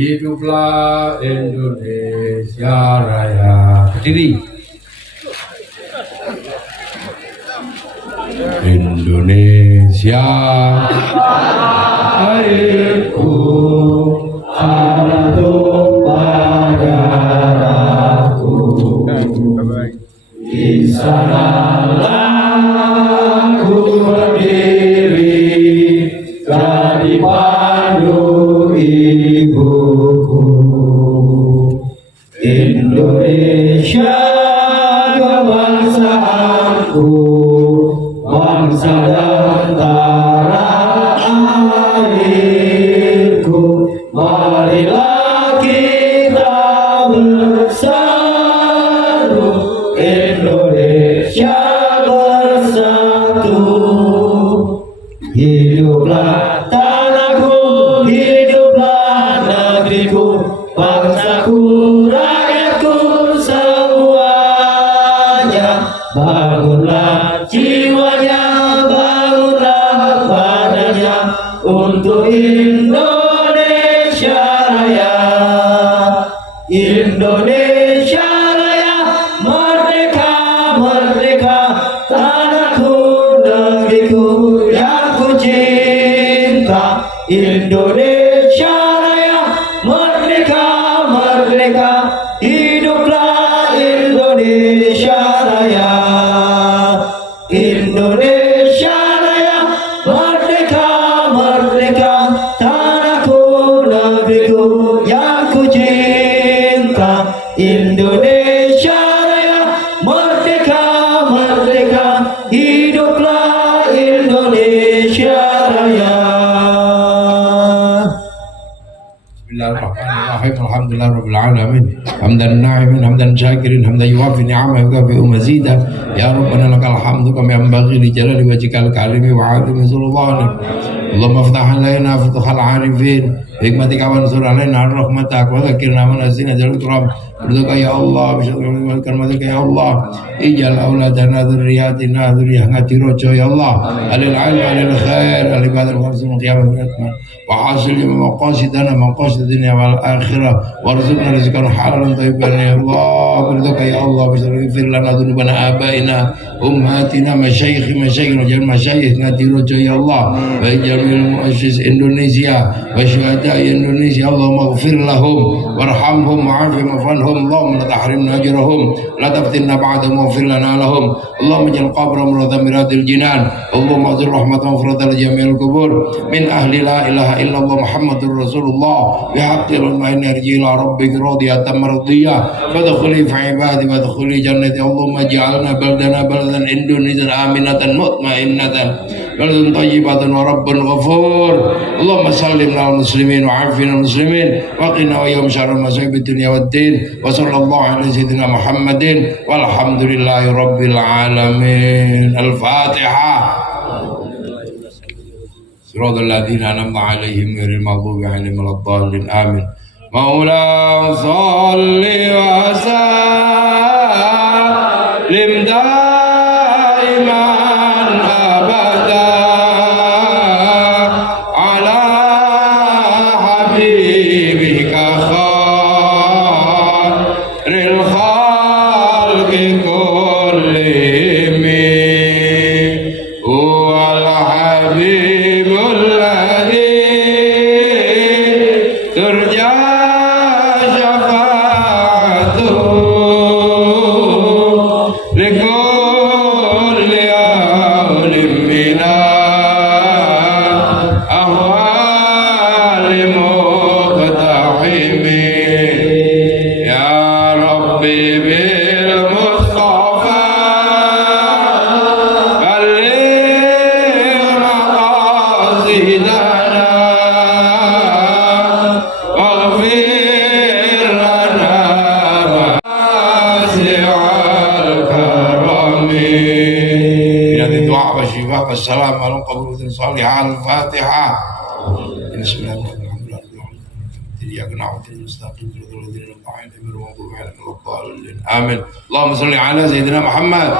Hiduplah Indonesia Raya. Berdiri. Indonesia airku, tanah tumpah darahku. Di sanalah ku berdiri, telah dipandu ibuku. Indonesia kebangsaanku, bangsa dan tanah airku. Marilah kita bersatu, Indonesia bersatu. Hiduplah tanahku, hiduplah negeriku, bangsaku, rakyatku semuanya. Bangunlah jiwanya, bangunlah badannya untuk Indonesia Raya. Indonesia Raya, merdeka, merdeka, tanahku, negeriku yang ku cinta. Indonesia Raya, merdeka, merdeka, hiduplah Indonesia Raya. Indonesia Raya, merdeka, merdeka, tanahku, negeriku yang ku cinta. Indonesia Raya, merdeka, merdeka, hiduplah Indonesia Raya. Bismillahirrahmanirrahim. Alhamdulillahirabbil alamin. Hamdan na'iman, hamdan syakirin, hamdan yuwafi ni'amahu wa yukafi'u mazidah. Ya Rabbana lakal hamdu kama yanbaghi li jalali wajhikal karimi wa 'azimi sultanik. Allahumma iftah 'alaina futuhal 'arifin, hikmatika wansur 'alaina rahmatak wa dzakirna man nasina jalal kiram. Berdoa ya Allah, bisyukri karamatika ya Allah. Ijal auladana dzurriyyatina dzurriyyah ngatirojo ya Allah. Alil 'ilmi alil khair, alil badal khamsun qiyamah biratman. Wa hasil maqasidana maqasid dunya wal akhirah. Warzuqna rizqan halalan thayyiban ya Allah. Berdoa ya Allah, bisyukri lana dzunubana abaina ummatina masyayikh wajal masyayikh ngatirojo ya Allah. Wa ijal muassis Indonesia wa syuhada Indonesia, Allahumma ighfir lahum warhamhum wa'afihim wa'fu اللهم لا تحرمنا اجرهم لا تفتنا بعدهم واغفر لنا لهم اللهم اجعل قبرهم روضة من رياض الجنان اللهم اغفر رحمة وغفرة لجميع القبور من اهل لا اله الا الله محمد رسول الله بحق المؤمن ارجع الى ربك راضية مرضية فادخلي في عبادي وادخلي جنتي اللهم اجعلنا بلدنا بلدا اندونيسيا آمنة مطمئنة بلد طيبة ورب غفور اللهم سلمنا المسلمين وعافنا المسلمين وقنا ويوم شر مصائب الدنيا والدين وصلى الله على سيدنا محمد والحمد لله رب العالمين. الفاتحة. صراط الذين أنعمت عليهم غير المغضوب عليهم ولا الضالين آمين. مولانا صل وسلم دائما أبدا على حبيبك الخلق كلهم هو الحبيب الذي ترجى شفاعته لكل أهل من أهوال مقتحم يا ربي بالمصطفى بلغ مقاصدنا واغفر لنا واسع الكرم. بهذه الدعاء والشفاء والسلام على قبول صالحة. الفاتحة. بسم الله الرحمن الرحيم. إياك نعبد ونستعين صراط الذين أنعمت عليهم غير المغضوب عليهم ولا الضالين آمين. اللهم صل على سيدنا محمد.